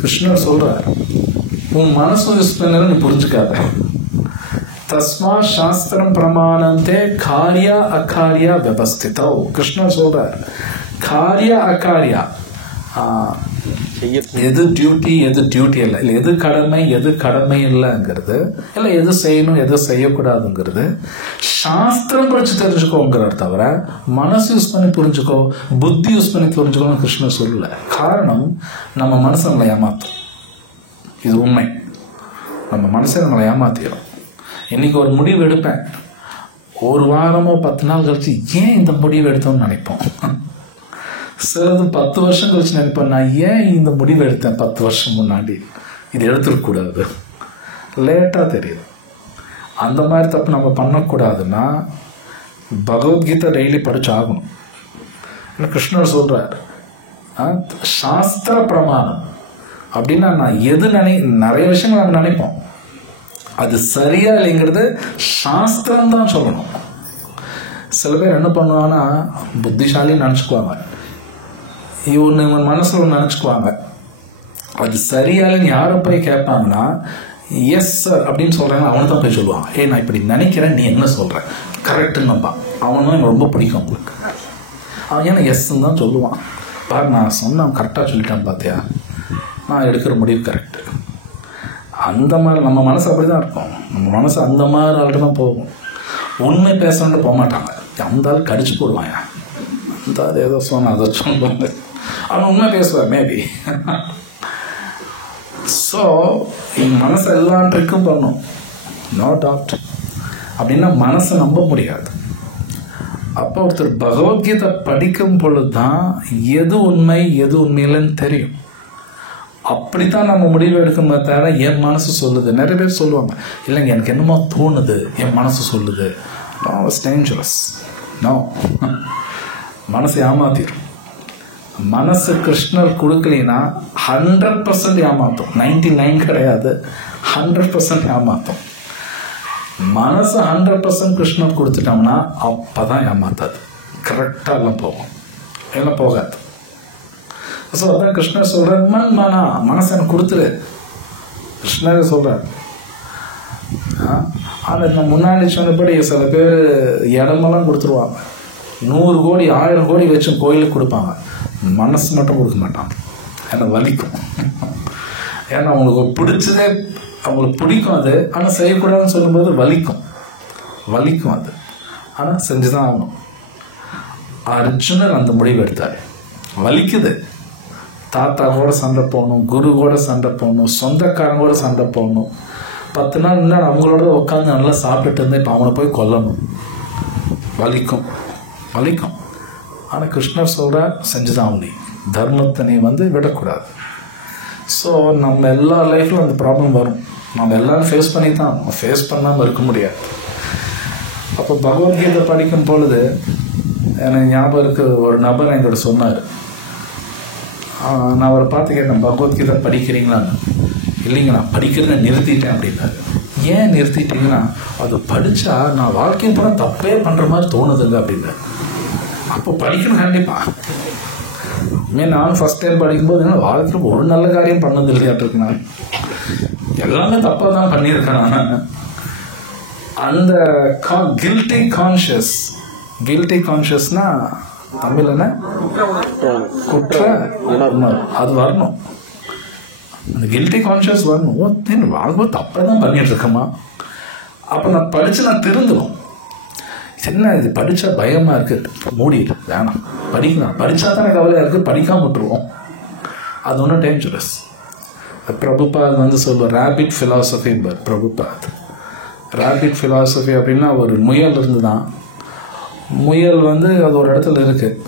கிருஷ்ணர் சொல்கிறார், உன் மனசு யூஸ் பண்ணல நீ புரிஞ்சுக்காத. தஸ்மா சாஸ்திரம் பிரமாணந்தே காரியா அகாரியா வியவஸ்திதோ. கிருஷ்ணர் சொல்கிறார், காரியா அகாரியா, எது டியூட்டி எது டியூட்டி இல்லை, இல்லை எது கடமை இல்லைங்கிறது, இல்லை எது செய்யணும் எது செய்யக்கூடாதுங்கிறது சாஸ்திரம் படித்து தெரிஞ்சுக்கோங்கிறார் தவிர மனசு யூஸ் பண்ணி புரிஞ்சுக்கோ, புத்தி யூஸ் பண்ணி புரிஞ்சுக்கோன்னு கிருஷ்ணர் சொல்லலை. காரணம், நம்ம மனசை நம்மளை ஏமாற்றும். இது உண்மை. நம்ம மனசை நம்மளை ஏமாத்திடும். இன்றைக்கி ஒரு முடிவு எடுப்பேன், ஒரு வாரமோ 10 நாள் கழிச்சு ஏன் இந்த முடிவு எடுத்தோம்னு நினைப்போம். சிலது 10 வருஷம் கழிச்சு நினைப்பேன், நான் ஏன் இந்த முடிவு எடுத்தேன் 10 வருஷம் முன்னாடி, இது எடுத்துருக்கூடாது. லேட்டாக தெரியுது. அந்த மாதிரி தப்பு நம்ம பண்ணக்கூடாதுன்னா பகவத்கீதை டெய்லி படிச்சாகணும். இல்லை கிருஷ்ணர் சொல்கிறார், சாஸ்திர பிரமாணம் அப்படின்னா நான் எது நிறைய விஷயங்கள் நம்ம நினைப்போம், அது சரியா இல்லைங்கிறது சாஸ்திரம் தான் சொல்லணும். சில பேர் என்ன பண்ணுவாங்கன்னா புத்திசாலின்னு நினச்சிக்குவாங்க, இவன் மனசில் ஒன்று நினச்சிக்குவாங்க, அது சரியாலன்னு யாரை போய் கேட்பாங்கன்னா எஸ் சார் அப்படின்னு சொல்கிறாங்க, அவனை தான் போய் சொல்லுவான், நான் இப்படி நினைக்கிறேன், நீ என்ன சொல்கிற கரெக்டுன்னு நம்பான். அவனும் எனக்கு ரொம்ப பிடிக்கும் உங்களுக்கு. அவன் ஏன்னா எஸ்ன்னு தான் சொல்லுவான். பாரு நான் சொன்னேன் கரெக்டாக சொல்லிட்டேன் பார்த்தியா, நான் எடுக்கிற முடிவு கரெக்டு. அந்த மாதிரி நம்ம மனசு அப்படி தான் இருக்கும். நம்ம மனசு அந்த மாதிரி ஆள்கிட்ட தான் போகும். உண்மை பேசணுன்ட்டு போக மாட்டாங்க. அந்த ஆள் கடிச்சு போடுவாங்க, அந்த ஆள் ஏதோ சொன்ன அதை சொல்லுவாங்க, அவன் உண்மை பேசுவார் மேபி. ஸோ மனசை எல்லாம் ட்ரிக்கும் பண்ணும், நோ டவுட். அப்படின்னா மனசை நம்ப முடியாது. அப்போ ஒருத்தர் பகவத்கீதை படிக்கும் பொழுது தான் எது உண்மை எது உண்மையிலன்னு தெரியும். அப்படித்தான் நம்ம முடிவு எடுக்கணுமே தவிர என் மனசு சொல்லுது. நிறைய பேர் சொல்லுவாங்க, இல்லைங்க எனக்கு என்னமோ தோணுது, என் மனசு சொல்லுது. No, it's dangerous. நோ, மனசை ஏமாத்திடும். மனசு கிருஷ்ணர் கொடுக்கலைன்னா 100% ஏமாத்தும். 99 கிடையாது, 100% ஏமாத்தும். மனசு 100% கிருஷ்ணர் கொடுத்துட்டோம்னா அப்போ தான் ஏமாத்தாது, கரெக்டாக எல்லாம் போகும். எல்லாம் போகாது. ஸோ அதான் கிருஷ்ணர் சொல்கிறார், மனசை எனக்கு கொடுத்துரு. கிருஷ்ணரே சொல்கிறார். ஆனால் நான் முன்னாடி சொன்னபடி சில பேர் இடமெல்லாம் கொடுத்துருவாங்க, 100 கோடி 1000 கோடி வச்சு கோயிலுக்கு கொடுப்பாங்க, மனசு மட்டும் கொடுக்க மாட்டாங்க. ஏன்னா வலிக்கும். ஏன்னா அவங்களுக்கு பிடிச்சதே, அவங்களுக்கு பிடிக்கும் அது, ஆனால் செய்யக்கூடாதுன்னு சொல்லும்போது வலிக்கும் அது. ஆனால் செஞ்சு தான் ஆகணும். அர்ஜுனர் அந்த முடிவு எடுத்தார். வலிக்குது, தாத்தா கூட சண்டை போகணும், குரு கூட சண்டை போகணும், சொந்தக்காரங்க கூட சண்டை போகணும், 10 நாள் முன்னாடி அவங்களோட உட்காந்து நல்லா சாப்பிட்டுட்டு இருந்தேன், இப்போ அவனை போய் கொல்லணும். வலிக்கும். ஆனால் கிருஷ்ணர் சொல்கிற செஞ்சுதான் நீ தர்மத்தை நீ விடக்கூடாது. ஸோ நம்ம எல்லா லைஃப்பில் அந்த ப்ராப்ளம் வரும். நம்ம எல்லோரும் ஃபேஸ் பண்ணி தான், நம்ம ஃபேஸ் பண்ணாமல் இருக்க முடியாது. அப்போ பகவத்கீதை படிக்கும் பொழுது எனக்கு ஞாபகம் இருக்கு, ஒரு நபர் என்கிட்ட சொன்னார். நான் அவரை பார்த்து கேட்டேன், பகவத்கீதை படிக்கிறீங்களான்னு. இல்லைங்க, நான் படிக்கிறத நிறுத்திட்டேன் அப்படின்னாரு. ஏன் நிறுத்திட்டீங்கன்னா, அது படித்தா நான் வாழ்க்கையை பூரா தப்பே பண்ணுற மாதிரி தோணுதில்லை அப்படின்னாரு. அப்போ படிக்கணும் கண்டிப்பாக. நான் ஃபஸ்ட் டைம் படிக்கும்போது என்ன வாழ்க்கையில் ஒரு நல்ல காரியம் பண்ணது இல்லையாட்டிருக்கு. நான் எல்லாமே தப்பாக தான் பண்ணியிருக்கேன். நான் அந்த கில்ட்டி கான்ஷியஸ்னா தமிழ் என்ன, குற்ற உணர்வு, அது வரணும். அந்த கில்ட்டி கான்ஷியஸ் வரணும். வாழ்க்கை தப்பாக தான் பண்ணிட்டு இருக்கேம்மா. அப்போ நான் படித்து நான் திருந்தணும். என்ன இது படித்தா பயமாக இருக்குது, மூடிடு, வேணாம், படிக்கலாம். படித்தா தானே கவலையாக இருக்குது, படிக்காமல் விட்டுருவோம். அது ஒன்றும் டேஞ்சரஸ். பிரபுபாத் சொல்லுவார், ரேபிட் ஃபிலாசபின்பார் பிரபுபாத். ரேபிட் ஃபிலாசபி அப்படின்னா ஒரு முயல் இருந்து தான், முயல் அது ஒரு இடத்துல இருக்குது,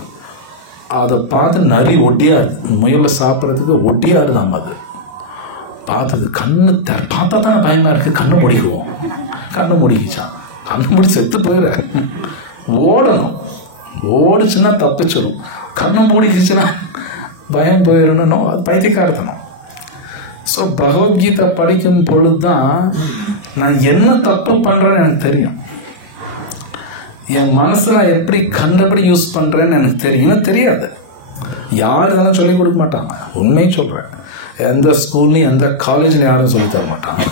அதை பார்த்து நரி ஒட்டியாரு, முயலை சாப்பிட்றதுக்கு ஒட்டியாரு தான். அது பார்த்தது கண்ணு பார்த்தா தானே பயமாக இருக்குது, கண்ணு முடிக்குவோம். கண்ணு முடிக்கிச்சான், கண்ணு முடி செத்து போயிட, ஓடணும். ஓடிச்சுன்னா தப்பிச்சிடும், கண்ணு மூடிக்கிச்சுன்னா பயம் போயிடணும். அது பைத்தியக்காரத்தனம். ஸோ பகவத்கீதை படிக்கும் பொழுது தான் நான் என்ன தப்பு பண்ணுறேன்னு எனக்கு தெரியும். என் மனசில் எப்படி கண்டபடி யூஸ் பண்ணுறேன்னு எனக்கு தெரியும். எனக்கு தெரியாது, யார் இதெல்லாம் சொல்லிக் கொடுக்க மாட்டாங்க. உண்மையை சொல்கிறேன், எந்த ஸ்கூல்லையும் எந்த காலேஜ்லையும் யாரும் சொல்லித் தர மாட்டாங்க.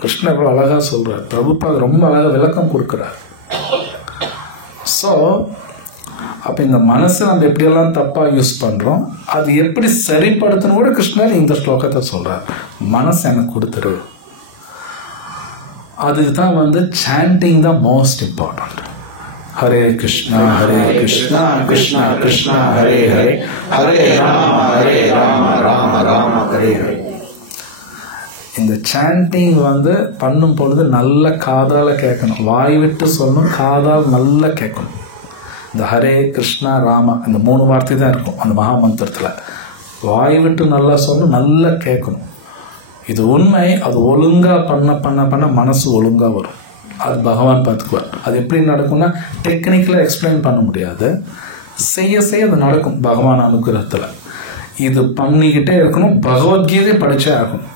கிருஷ்ணர் எவ்வளோ அழகாக சொல்கிறார், பிரபுபாத் ரொம்ப அழகாக விளக்கம் கொடுக்குறார். ஸோ அப்போ இந்த மனசை நம்ம எப்படியெல்லாம் தப்பாக யூஸ் பண்ணுறோம், அது எப்படி சரிப்படுத்தணும் கூட கிருஷ்ணர் இந்த ஸ்லோகத்தை சொல்கிறார். மனசு எனக்கு கொடுத்துரு. அதுதான் சாண்டிங் தான் மோஸ்ட் இம்பார்ட்டன்ட். ஹரே கிருஷ்ணா கிருஷ்ணா கிருஷ்ணா ஹரே ஹரே, ஹரே ராம ராம ஹரே ஹரே. இந்த சாண்டிங் பண்ணும் பொழுது நல்ல காதால் கேட்கணும், வாய் விட்டு சொல்லணும், காதால் நல்லா கேட்கணும். இந்த ஹரே கிருஷ்ணா ராமா இந்த 3 வார்த்தை தான் இருக்கும் அந்த மகா மந்திரத்தில். வாய் விட்டு நல்லா சொல்லணும், நல்லா கேட்கணும். இது உண்மை. அது ஒழுங்காக பண்ண மனசு ஒழுங்காக வரும். அது பகவான் பார்த்துக்குவார். அது எப்படி நடக்கும்னா டெக்னிக்கலாக எக்ஸ்பிளைன் பண்ண முடியாது, செய்ய அது நடக்கும் பகவான் அனுகிரகத்தில். இது பண்ணிக்கிட்டே இருக்கணும். பகவத்கீதை படித்தே ஆகணும்.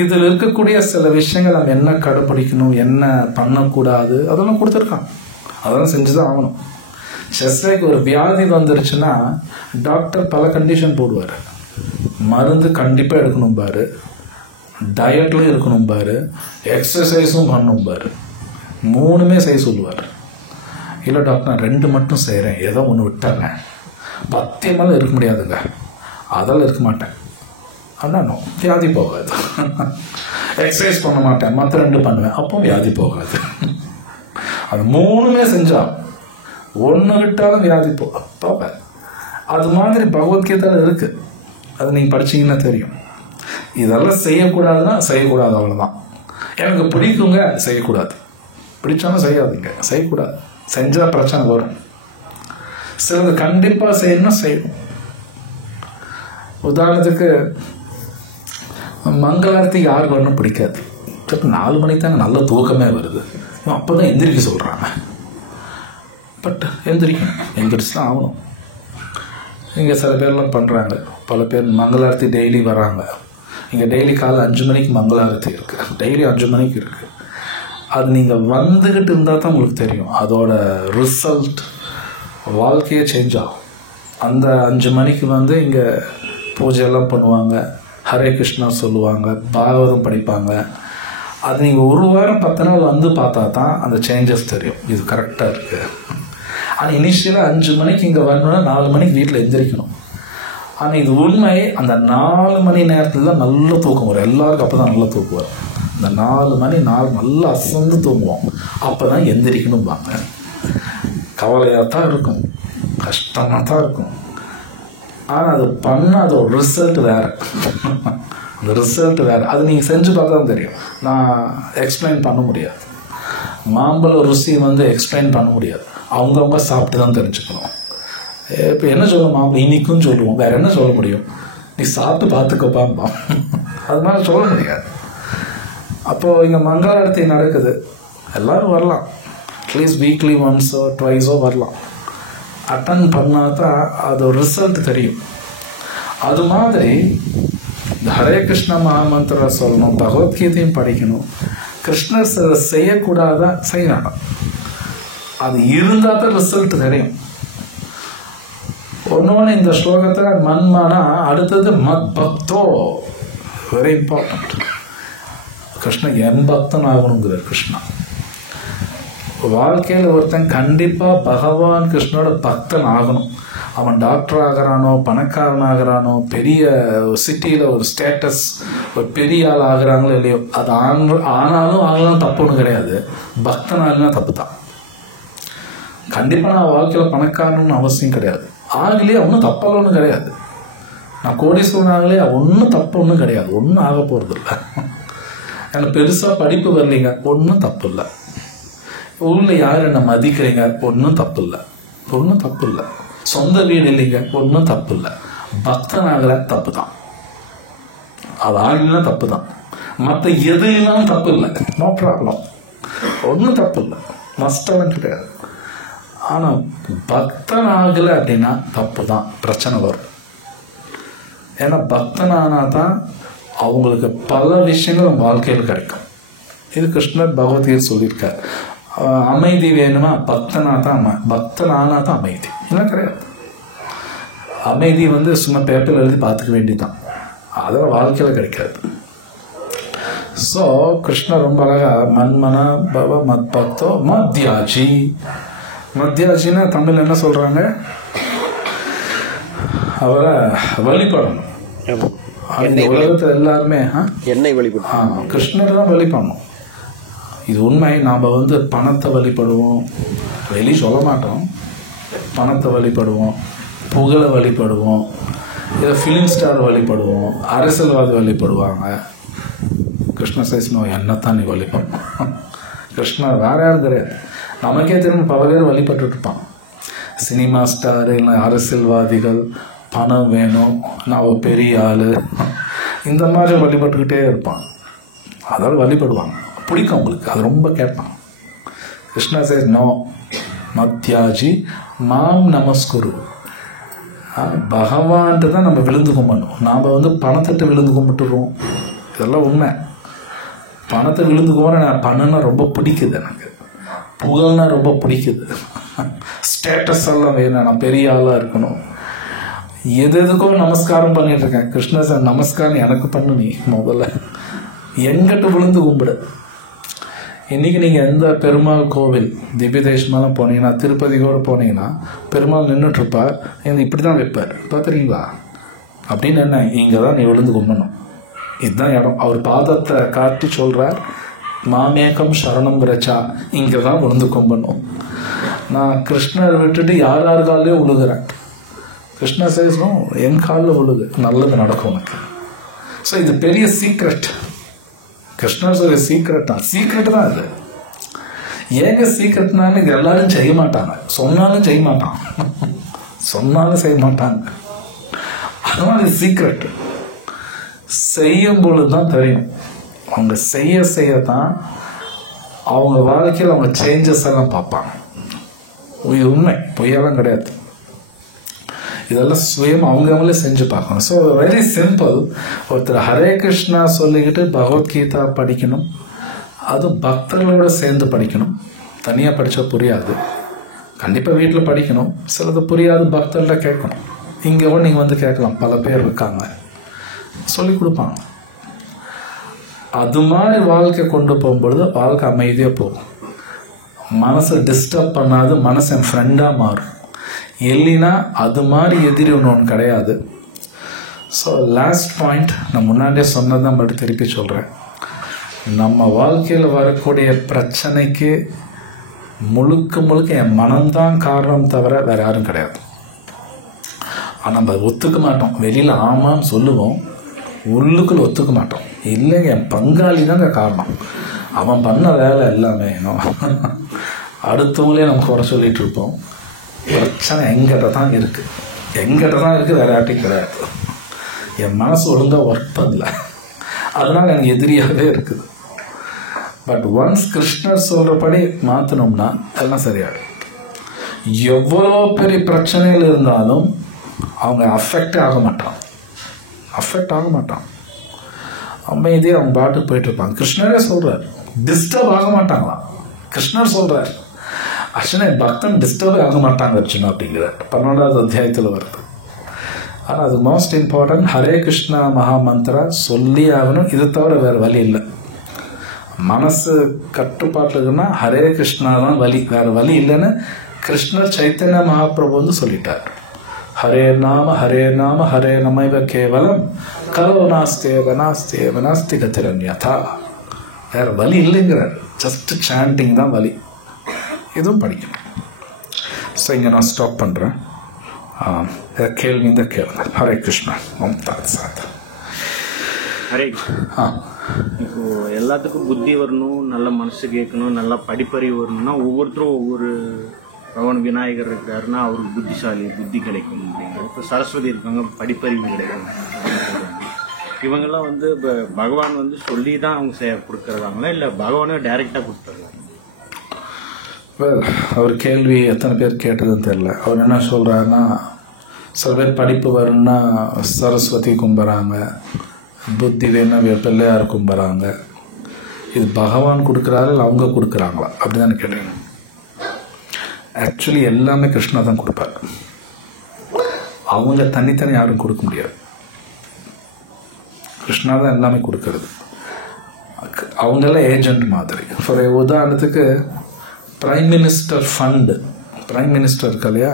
இதில் இருக்கக்கூடிய சில விஷயங்கள் நம்ம என்ன கடைப்பிடிக்கணும், என்ன பண்ணக்கூடாது, அதெல்லாம் கொடுத்துருக்கான். அதெல்லாம் செஞ்சு தான் ஆகணும். செஸ்லைக்கு ஒரு வியாதி வந்துருச்சுன்னா டாக்டர் பல கண்டிஷன் போடுவார். மருந்து கண்டிப்பாக எடுக்கணும் பாரு, டயட்லையும் இருக்கணும் பாரு, எக்ஸசைஸும் பண்ணணும் பாரு, 3மே செய்ய சொல்லுவார். இல்லை டாக்டர் நான் 2 மட்டும் செய்கிறேன், ஏதோ ஒன்று விட்டுறேன், பத்தியமெல்லாம் இருக்க முடியாதுங்க, அதெல்லாம் இருக்க மாட்டேன். ஆனால் வியாதி போகாது. எக்ஸசைஸ் பண்ண மாட்டேன், மற்ற 2 பண்ணுவேன், அப்போ வியாதி போகாது. அது 3மே செஞ்சா 1 விட்டாலும் வியாதி போகாது. அது மாதிரி பகவத்கீதையில் இருக்குது. அது நீங்கள் படிச்சீங்கன்னா தெரியும். இதெல்லாம் செய்யக்கூடாதுன்னா செய்யக்கூடாது, அவ்வளோதான். எனக்கு பிடிக்குங்க, செய்யக்கூடாது. பிடிச்சாலும் செய்யாதீங்க, செய்யக்கூடாது. செஞ்சால் பிரச்சனை வரும். சிலது கண்டிப்பாக செய்யணும்னா செய்யணும். உதாரணத்துக்கு மங்களாரத்தி யாருக்கு வரணும் பிடிக்காது. இப்போ 4 மணிக்கு தாங்க நல்ல தூக்கமே வருது, அப்போ தான் எந்திரிக்க சொல்கிறாங்க. பட் எந்திரிச்சு தான் ஆகணும். இங்கே சில பேர்லாம் பண்ணுறாங்க. பல பேர் மங்களாரத்தி டெய்லி வராங்க. இங்கே டெய்லி காலை 5 மணிக்கு மங்களாரத்தி இருக்குது, டெய்லி 5 மணிக்கு இருக்குது. அது நீங்கள் வந்துக்கிட்டு இருந்தால் தான் உங்களுக்கு தெரியும் அதோட ரிசல்ட் வாழ்க்கையே சேஞ்ச் ஆகும். அந்த 5 மணிக்கு வந்து இங்கே பூஜையெல்லாம் பண்ணுவாங்க, ஹரே கிருஷ்ணா சொல்லுவாங்க, பாகவதம் படிப்பாங்க. அது நீங்கள் 1 வாரம் 10 நாள் வந்து பார்த்தா தான் அந்த சேஞ்சஸ் தெரியும், இது கரெக்டாக இருக்குது. ஆனால் இனிஷியலாக 5 மணிக்கு இங்கே வரணுன்னா 4 மணிக்கு வீட்டில் எந்திரிக்கணும். ஆனால் இது உண்மை, அந்த 4 மணி நேரத்தில் தான் நல்ல தூக்கம் வரும். எல்லாருக்கும் அப்போ தான் நல்ல தூக்கம் வரும். இந்த 4 மணி நல்லா அசந்து தூங்குவோம். அப்போ தான் எந்திரிக்கணும்பாங்க. கவலையாக தான் இருக்கும், கஷ்டமாக தான் இருக்கும். ஆனால் அது பண்ணால் அதோட ரிசல்ட் வேறு. அந்த ரிசல்ட் வேறு. அது நீங்கள் செஞ்சு பார்த்தா தான் தெரியும். நான் எக்ஸ்பிளைன் பண்ண முடியாது. மாம்பழ ருசி வந்து எக்ஸ்பிளைன் பண்ண முடியாது. அவங்கவுங்க சாப்பிட்டு தான் தெரிஞ்சுக்கணும். இப்போ என்ன சொல்லுவோம், மாம்பழம் இனிக்குன்னு சொல்லுவோம், வேறு என்ன சொல்ல முடியும்? நீ சாப்பிட்டு பார்த்துக்கப்பாம்பா, அது மாதிரி சொல்ல முடியாது. அப்போது இங்கே மங்களாரத்தி நடக்குது, எல்லோரும் வரலாம். அட்லீஸ்ட் வீக்லி ஒன்ஸோ ட்வைஸோ வரலாம். அட்டன் பண்ணால் தான் அது ஒரு ரிசல்ட் தெரியும். அது மாதிரி இந்த ஹரே கிருஷ்ண மகாமந்திரம் சொல்லணும், பகவத்கீதையும் படிக்கணும். கிருஷ்ணர் செய்யக்கூடாதா செய்யணும், அது இருந்தால் தான் ரிசல்ட் தெரியும். ஒன்று இந்த ஸ்லோகத்தில் மன்மனா, அடுத்தது மத் பக்தோ, வெரி இம்பார்ட்டண்ட். கிருஷ்ணன் என் பக்தன் ஆகணுங்கிறார் கிருஷ்ணா. வாழ்க்கையில் ஒருத்தன் கண்டிப்பாக பகவான் கிருஷ்ணனோட பக்தன் ஆகணும். அவன் டாக்டர் ஆகிறானோ, பணக்காரன் ஆகிறானோ, பெரிய சிட்டியில் ஒரு ஸ்டேட்டஸ், ஒரு பெரிய ஆள் ஆகிறாங்களோ இல்லையோ, அது ஆனாலும் ஆகலாம், தப்பு ஒன்றும் கிடையாது. பக்தன் ஆகலாம் தப்பு தான். கண்டிப்பாக நான் வாழ்க்கையில் பணக்காரன்னு அவசியம் கிடையாது. ஆகலையே ஒன்றும் தப்பாக ஒன்றும் கிடையாது. நான் கோடீஸ்வரன் ஆகலையே ஒன்றும் தப்பு ஒன்றும் கிடையாது. ஒன்றும் ஆக போகிறது இல்லை. எனக்கு பெருசாக படிப்பு வரலைங்க, ஒன்றும் தப்பு இல்லை. ஊரில் யார் என்னை மதிக்கிறீங்க, ஒன்றும் தப்பு இல்லை, ஒன்றும் தப்பு இல்லை. சொந்த வீடு இல்லைங்க, ஒன்றும் தப்பு இல்லை. பக்தன் ஆகலை தப்பு தான், அது ஆகலாம் தப்பு தான். மற்ற எதுலாம் தப்பு இல்லை, நோ ப்ராப்ளம், ஒன்றும் தப்பு இல்லை, நஷ்டம் கிடையாது. ஆனால் பக்தன் ஆகலை அப்படின்னா தப்பு தான், பிரச்சனை வரும். ஏன்னா பக்தன் ஆனால் தான் அவங்களுக்கு பல விஷயங்கள் வாழ்க்கையில் கிடைக்கும். இது கிருஷ்ணர் பகவத்கீதை சொல்லியிருக்கார். அமைதி வேணுமா, பக்தனாக தான், பக்தன் ஆனால் தான் அமைதி, இல்லை கிடையாது. அமைதி வந்து சும்மா பேப்பரில் எழுதி பார்த்துக்க வேண்டியதுதான், அதெல்லாம் வாழ்க்கையில் கிடைக்காது. ஸோ கிருஷ்ணர் ரொம்ப அழகாக மன்மனா பவ மத் பக்தோ மத்யாஜி. மத்யாஜின்னா தமிழ் என்ன சொல்கிறாங்க, அவரை வழிபடணும். அந்த உலகத்தில் எல்லாருமே என்னை வழிபடணும், கிருஷ்ணர் தான் வழிபடணும். இது உண்மை. நாம் வந்து பணத்தை வழிபடுவோம், வெளியே சொல்ல மாட்டோம். பணத்தை வழிபடுவோம், புகழை வழிபடுவோம், இதை ஃபிலிம் ஸ்டார் வழிபடுவோம், அரசியல்வாதி வழிபடுவாங்க. கிருஷ்ண சைஸ்னோ என்னத்தான் நீ வழிபடணும். கிருஷ்ணர் வேற யாரும் கிடையாது. நமக்கே திரும்ப பல பேர் வழிபட்டுட்டு இருப்பான். சினிமா ஸ்டாரு, இல்லை அரசியல்வாதிகள், பணம் வேணும், நான் ஒரு பெரிய ஆள், இந்த மாதிரி வழிபட்டுக்கிட்டே இருப்பான். அதாவது வழிபடுவாங்க, பிடிக்கும் அவங்களுக்கு, அது ரொம்ப கேட்பான். கிருஷ்ணா சேஸ் நோ மத்யாஜி மாம் நமஸ்குரு. பகவான்ட்டு தான் நம்ம விழுந்து கும்பிடணும். நாம் வந்து பணத்திட்ட விழுந்து கும்பிட்டுருவோம், இதெல்லாம் உண்மை. பணத்தை விழுந்து கும்பிட நான் பண்ணுன்னா ரொம்ப பிடிக்குது, எனக்கு புகழ்னா ரொம்ப பிடிக்குது, ஸ்டேட்டஸ் எல்லாம் வேணும், நான் பெரிய ஆளாக இருக்கணும், எதுக்கும் நமஸ்காரம் பண்ணிட்டு இருக்கேன். கிருஷ்ண சார் நமஸ்காரம் எனக்கு பண்ணு, நீ முதல்ல எங்கிட்ட விழுந்து கும்பிடு. இன்றைக்கி நீங்கள் எந்த பெருமாள் கோவில் திவ்ய தேசமெல்லாம் போனீங்கன்னா, திருப்பதி கூட போனீங்கன்னா, பெருமாள் நின்றுட்டுருப்பார், இப்படி தான் வைப்பார், பார்த்துறீங்களா அப்படின்னு. என்ன, இங்கே தான் நீ விழுந்து கும்பிடணும், இதுதான் இடம். அவர் பாதத்தை காட்டி சொல்கிறார், மாமேகம் சரணம் விரச்சா, இங்கே தான் விழுந்து கும்பிடணும். நான் கிருஷ்ணரை விட்டுட்டு யார் யார் காலையும் விழுகிறேன். கிருஷ்ண சேஸ்னும் என் காலில் விழுது, நல்லது நடக்கும் உனக்கு. ஸோ இது பெரிய சீக்ரெட். கிருஷ்ணர் சொல்ல சீக்ரெட் தான், சீக்ரெட் தான் இது. ஏங்க சீக்ரெட்னாலும் இது எல்லாரும் செய்ய மாட்டாங்க, சொன்னாலும் செய்ய மாட்டான், சொன்னாலும் செய்ய மாட்டாங்க. அதனால் இது சீக்ரெட். செய்யும் பொழுது தான் தெரியும். அவங்க செய்ய செய்யத்தான் அவங்க வாழ்க்கையில் அவங்க சேஞ்சஸ் எல்லாம் பார்ப்பாங்க. இது உண்மை, பொய்யெல்லாம் கிடையாது. இதெல்லாம் சுயம் அவங்களே செஞ்சு பார்க்கணும். So very simple. ஒருத்தர் ஹரே கிருஷ்ணா சொல்லிக்கிட்டு பகவத்கீதா படிக்கணும், அதுவும் பக்தர்களோட சேர்ந்து படிக்கணும். தனியாக படித்தா புரியாது, கண்டிப்பாக வீட்டில் படிக்கணும். சிலது புரியாது பக்தர்கிட்ட கேட்கணும். இங்கே கூட நீங்கள் வந்து கேட்கலாம், பல பேர் இருக்காங்க சொல்லி கொடுப்பாங்க. அது மாதிரி வாழ்க்கை கொண்டு போகும்பொழுது வாழ்க்கை அமைதியாக போகும். மனசை டிஸ்டர்ப் பண்ணாது, மனசு என் ஃப்ரெண்டாக மாறும். இல்லைன்னா அது மாதிரி எதிரி ஒன்று கிடையாது. ஸோ லாஸ்ட் பாயிண்ட், நான் முன்னாடியே சொன்னதான் மட்டும் திருப்பி சொல்கிறேன். நம்ம வாழ்க்கையில் வரக்கூடிய பிரச்சனைக்கு முழுக்க முழுக்க என் மனம்தான் காரணம் தவிர வேறு யாரும் கிடையாது. ஆனால் நம்ம ஒத்துக்க மாட்டோம். வெளியில் ஆமான்னு சொல்லுவோம், உள்ளுக்குள்ள ஒத்துக்க மாட்டோம். இல்லைங்க, என் பங்காளி தாங்க காரணம், அவன் பண்ண வேலை எல்லாமே. அடுத்தவங்களே நம்ம குறை சொல்லிகிட்டு இருப்போம். பிரச்சனை எங்கிட்ட தான் இருக்குது, எங்கிட்ட தான் இருக்குது, வேறு யார்ட்டையும் கிடையாது. என் மனசு ஒழுங்காக ஒர்க் பண்ணல, அதனால் எனக்கு எதிரியாகவே இருக்குது. பட் ஒன்ஸ் கிருஷ்ணர் சொல்கிறபடி மாற்றினோம்னா எல்லாம் சரியாகும். எவ்வளோ பெரிய பிரச்சனைகள் இருந்தாலும் அவங்க அஃபெக்டே ஆக மாட்டான். அமைதியாக அவங்க பாட்டுக்கு போயிட்டு இருப்பாங்க. கிருஷ்ணரே சொல்கிறார், டிஸ்டர்ப் ஆக மாட்டாங்களாம். கிருஷ்ணர் சொல்கிறார், அர்ச்சனை பக்தன் டிஸ்டர்பே ஆக மாட்டாங்க அர்ச்சனா அப்படிங்கிறார். 12வது அத்தியாயத்தில் வருது. ஆனால் அது மோஸ்ட் இம்பார்ட்டன்ட். ஹரே கிருஷ்ணா மகாமந்திரா சொல்லி ஆகணும். இதை தவிர வேறு வழி இல்லை. மனசு கட்டுப்பாட்டில் இருக்குன்னா ஹரே கிருஷ்ணா தான் வழி, வேறு வழி இல்லைன்னு கிருஷ்ணர் சைத்தன்ய மகாபிரபு வந்து சொல்லிட்டார். ஹரே நாம ஹரே நமைவ கேவலம் கலோ நாஸ்தி கதிரன்யதா. வேறு வழி இல்லைங்கிறார். ஜஸ்ட் சாண்டிங் தான் வழி. இதுவும் படிக்கணும். ஸோ இங்கே நான் ஸ்டாப் பண்ணுறேன். கேள்வி இந்த கேளுங்க. ஹரே கிருஷ்ணா. சாத் ஹரே கிருஷ்ணா. இப்போ எல்லாத்துக்கும் புத்தி வரணும், நல்ல மனசு கேட்கணும், நல்லா படிப்பறிவு வரணும்னா ஒவ்வொருத்தரும் ஒவ்வொரு பகவான் விநாயகர் இருக்காருன்னா அவருக்கு புத்தி கிடைக்கும் அப்படிங்கிற. இப்போ சரஸ்வதி இருக்காங்க, படிப்பறிவு கிடைக்கும். இவங்கெல்லாம் வந்து இப்போ பகவான் வந்து சொல்லி தான் அவங்க கொடுக்குறதாங்களா இல்லை பகவானே டைரெக்டாக கொடுத்துட்றாங்க? அவர் கேள்வி எத்தனை பேர் கேட்டதுன்னு தெரில. அவர் என்ன சொல்கிறாருன்னா, சில பேர் படிப்பு வரும்னா சரஸ்வதி கும்பிட்றாங்க, புத்தி வேணும்னா பிள்ளையார் கும்பிட்றாங்க. இது பகவான் கொடுக்குறாரு இல்லை அவங்க கொடுக்குறாங்களா அப்படி தானே கேட்டேன். ஆக்சுவலி எல்லாமே கிருஷ்ணா தான் கொடுப்பார். அவங்க தனித்தனி யாரும் கொடுக்க முடியாது. கிருஷ்ணா தான் எல்லாமே கொடுக்கறது. அவங்கெல்லாம் ஏஜென்ட் மாதிரி. ஃபார் உதாரணத்துக்கு prime minister fund, prime minister இருக்கு இல்லையா,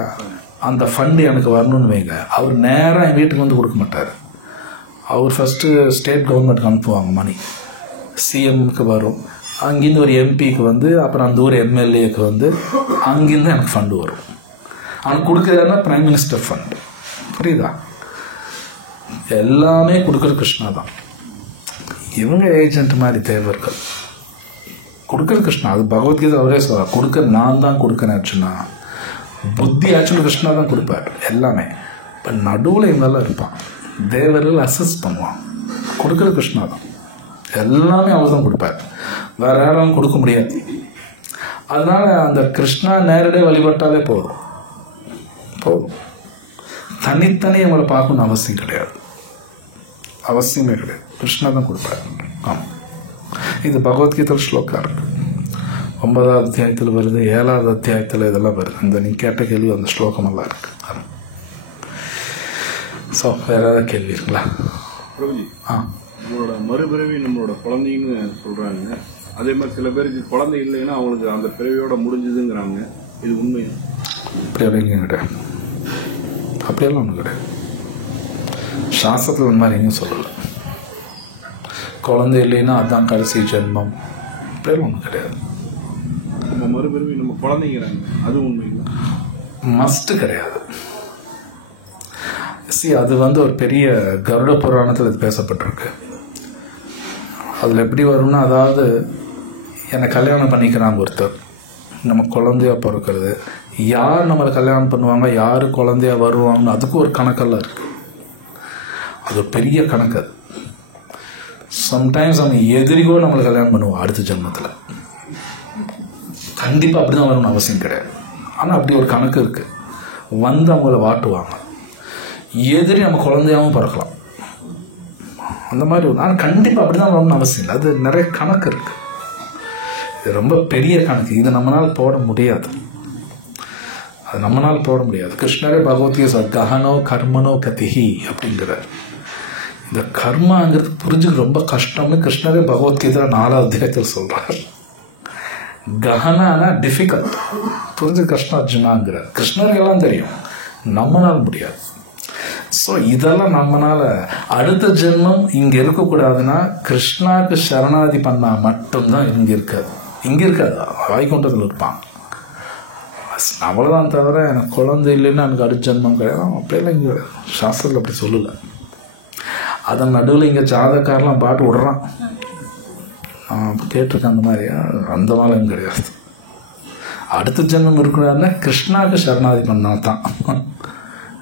அந்த ஃபண்டு எனக்கு வரணும்னு வைங்க, அவர் நேராக என் வீட்டுக்கு வந்து கொடுக்க மாட்டார். அவர் ஃபஸ்ட்டு ஸ்டேட் கவர்மெண்ட்டுக்கு அனுப்புவாங்க மணி, சிஎம்க்கு வரும், அங்கேருந்து ஒரு எம்பிக்கு வந்து, அப்புறம் அந்த ஊர் எம்எல்ஏக்கு வந்து, அங்கேருந்து எனக்கு ஃபண்டு வரும். அவனுக்கு கொடுக்குறதுனா பிரைம் மினிஸ்டர் ஃபண்டு. புரியுதா? எல்லாமே கொடுக்குறது கிருஷ்ணா தான். இவங்க ஏஜென்ட் மாதிரி தேவர்கள். கொடுக்குறது கிருஷ்ணா. அது பகவத்கீதை அவரே சொல்கிறார், கொடுக்க நான் தான் கொடுக்குறேன் ஆச்சுன்னா. புத்தி ஆக்சுவலி கிருஷ்ணா தான் கொடுப்பார் எல்லாமே. இப்போ நடுவில் இவங்கெல்லாம் இருப்பான், தேவர்கள் அசிஸ்ட் பண்ணுவான். கொடுக்குறது கிருஷ்ணா தான். எல்லாமே அவர் தான் கொடுப்பார், வேறு யாரும் கொடுக்க முடியாது. அதனால் அந்த கிருஷ்ணா நேரடியாக வழிபட்டாலே போதும். தனித்தனி அவங்களை பார்க்கணும்னு அவசியம் கிடையாது. அவசியமே கிடையாது. கிருஷ்ணா தான் கொடுப்பார். ஆமாம், இது பகவத்கீதை ஸ்லோகா இருக்கு. 9வது அத்தியாயத்தில் வருது, 7வது அத்தியாயத்தில் இதெல்லாம் வருது. இந்த நீ கேட்ட கேள்வி அந்த ஸ்லோகமெல்லாம் இருக்கு. ஸோ வேற ஏதாவது கேள்வி இருக்குங்களா? பிரபுஜி, நம்மளோட மறுபிறவி நம்மளோட குழந்தைன்னு சொல்றாங்க. அதே மாதிரி சில பேருக்கு குழந்தை இல்லைன்னா அவங்களுக்கு அந்த பிறவியோட முடிஞ்சதுங்கிறாங்க. இது உண்மையா? அப்படியெல்லாம் எங்கேயும் கிடையாது. அப்படியெல்லாம் ஒன்றும் கிடையாது. சாஸ்திரத்தில் இந்த மாதிரி எங்கேயும் சொல்லலை. குழந்தை இல்லைன்னா அதுதான் கடைசி ஜென்மம், அப்படியெல்லாம் ஒன்றும் கிடையாது. நம்ம மறுபிறவி நம்ம குழந்தைங்கிறாங்க, அது உண்மைங்களா? மஸ்ட்டு கிடையாது. அது வந்து ஒரு பெரிய கருட புராணத்தில் இது பேசப்பட்டிருக்கு. அதில் எப்படி வரும்னா, அதாவது என்னை கல்யாணம் பண்ணிக்கிறாங்க ஒருத்தர், நம்ம குழந்தையாக பிறக்கிறது, யார் நம்மளை கல்யாணம் பண்ணுவாங்க, யார் குழந்தையாக வருவாங்கன்னு அதுக்கும் ஒரு கணக்கெல்லாம் இருக்குது. அது ஒரு பெரிய கணக்கு. அது சம்டைம்ஸ் அவங்க எதிரிகோ நம்மளை கல்யாணம் பண்ணுவோம் அடுத்த ஜென்மத்தில். கண்டிப்பாக அப்படி தான் வரணும்னு அவசியம் கிடையாது. ஆனால் அப்படி ஒரு கணக்கு இருக்குது. வந்து அவங்கள வாட்டுவாங்க. எதிரி நம்ம குழந்தையாகவும் பிறக்கலாம், அந்த மாதிரி. ஆனால் கண்டிப்பாக அப்படி தான் வரணும்னு அவசியம் இல்லை. அது நிறைய கணக்கு இருக்குது. இது ரொம்ப பெரிய கணக்கு. இதை நம்மளால் போட முடியாது. அது நம்மளால் போட முடியாது. கிருஷ்ணரே பகவத்கீதை கஹனோ கர்மனோ கதிஹி அப்படிங்கிறார். இந்த கர்மாங்கிறது புரிஞ்சுக்க ரொம்ப கஷ்டம்னு கிருஷ்ணரே பகவத்கீதை 4வது அத்தியாயத்தில் சொல்கிறார். கஹனானா டிஃபிகல்ட், புரிஞ்சு கஷ்டம் அர்ஜுனாங்கிறார். கிருஷ்ணருக்கெல்லாம் தெரியும், நம்மளால் முடியாது. ஸோ இதெல்லாம் நம்மளால் அடுத்த ஜென்மம் இங்கே இருக்கக்கூடாதுன்னா கிருஷ்ணாவுக்கு சரணாதி பண்ணால் மட்டும்தான் இங்கே இருக்காது. இங்கே இருக்காது, வைகுண்டத்தில் இருப்பான். அவ்வளோதான் தவிர எனக்கு குழந்தை இல்லைன்னா எனக்கு அடுத்த ஜென்மம் கிடையாது அப்படியெல்லாம் இங்கே சாஸ்திரத்தில் அப்படி சொல்லலை. அதன் நடுவில் இங்கே ஜாதக்காரெலாம் பாட்டு விடுறான், கேட்டிருக்கேன் அந்த மாதிரியா. அந்த மாதிரியும் கிடையாது. அடுத்த ஜென்மம் இருக்கக்கூடாதுன்னா கிருஷ்ணாவுக்கு சரணாதி பண்ணால் தான்.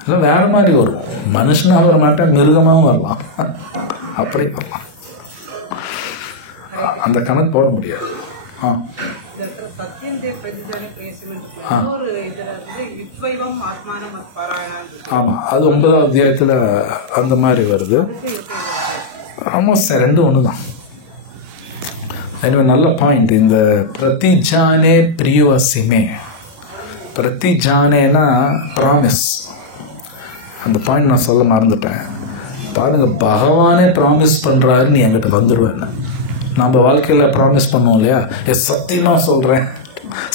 இல்லை வேறு மாதிரி வரும், மனுஷனாக வர மாட்டேன், மிருகமாகவும் வரலாம், அப்படி வரலாம். அந்த கணக்கு போட முடியாது. ஆமாம், அது 9வது அத்தியாயத்தில் அந்த மாதிரி வருது. ஆல்மோஸ்ட் ரெண்டும் ஒன்று தான். எனவே நல்ல பாயிண்ட். இந்த பிரதிஜானே பிரியோசிமே, பிரதிஜானேனா ப்ராமிஸ். அந்த பாயிண்ட் நான் சொல்ல மறந்துட்டேன். பாருங்கள், பகவானே ப்ராமிஸ் பண்ணுறாரு, நீ என்கிட்ட வந்துடுவேன்னு. நம்ம வாழ்க்கையில் ப்ராமிஸ் பண்ணுவோம் இல்லையா, சத்தியமாக சொல்கிறேன்,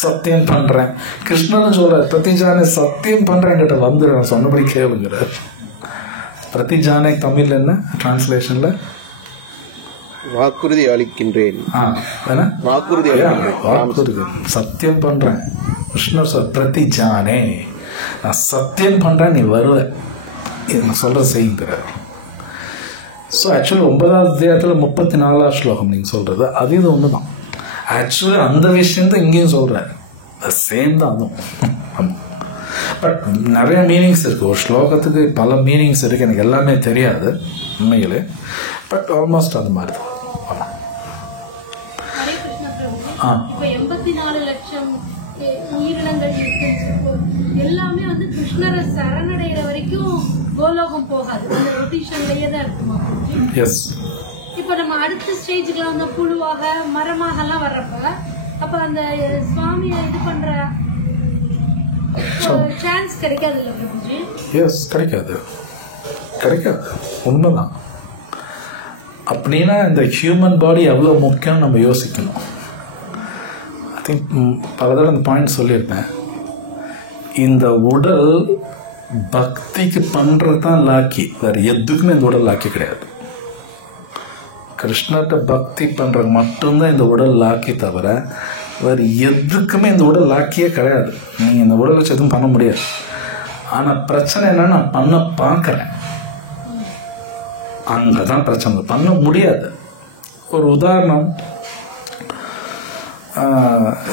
சத்தியம் பண்ணுறேன். கிருஷ்ணன் சொல்கிறார், பிரதிஜானே சத்தியம் பண்ணுறேன், என்கிட்ட வந்துடுறேன், சொன்னபடி கேளுங்கிறார். பிரதிஜானே தமிழ் என்ன டிரான்ஸ்லேஷனில்? வாக்குறுதி அளிக்கின்றேன். வாக்குறுதி, சத்தியம் பண்ணுறேன். கிருஷ்ணர் சொல் பிரதிஜானே, நான் சத்தியம் பண்ணுறேன், நீ வருவேன், நான் சொல்கிற செய்யுங்கிறார். ஸோ ஆக்சுவலி 9வது அத்தியாயத்தில் 34வது ஸ்லோகம் நீங்கள் சொல்கிறது அது இது ஒன்று தான். ஆக்சுவலி அந்த விஷயந்தான் இங்கேயும் சொல்கிறார், சேம் தான் அதுவும். பட் நிறைய மீனிங்ஸ் இருக்குது, ஒரு ஸ்லோகத்துக்கு பல மீனிங்ஸ் இருக்குது. எனக்கு எல்லாமே தெரியாது உண்மையிலே, பட் ஆல்மோஸ்ட் அது மாதிரி தான். இப்போ 84 லட்சம் உயிரினங்கள் எல்லாமே வந்து கிருஷ்ணரை சரணடைகிற வரைக்கும் கோலோகம் போகாது, அந்த ரொட்டேஷன்லயே தான் இருக்குமா? எஸ். இப்போ நம்ம அடுத்த ஸ்டேஜுக்கு வந்து புழுவாக மரமாக எல்லாம் வர்றப்ப அப்ப அந்த சுவாமியை இது பண்ற சான்ஸ் கிடைக்காது இல்லை பிரபுஜி? எஸ், கிடைக்காது, உண்மைதான். அப்படின்னா இந்த ஹியூமன் பாடி எவ்வளோ முக்கியம் நம்ம யோசிக்கணும். ஐ திங்க் பல தடவை அந்த பாயிண்ட் சொல்லியிருப்பேன். இந்த உடல் பக்திக்கு பண்ணுறது தான் லாக்கி, வேறு எதுக்குமே இந்த உடல் லாக்கி கிடையாது. கிருஷ்ணர்கிட்ட பக்தி பண்ணுறது மட்டும்தான் இந்த உடல் லாக்கி, தவிர வேறு எதுக்குமே இந்த உடல் லாக்கியே கிடையாது. நீங்கள் இந்த உடல் வச்சு எதுவும் பண்ண முடியாது. ஆனால் பிரச்சனை என்னன்னா, நான் பண்ண பார்க்குறேன், அங்கே தான் பிரச்சனை. பண்ண முடியாது. ஒரு உதாரணம்,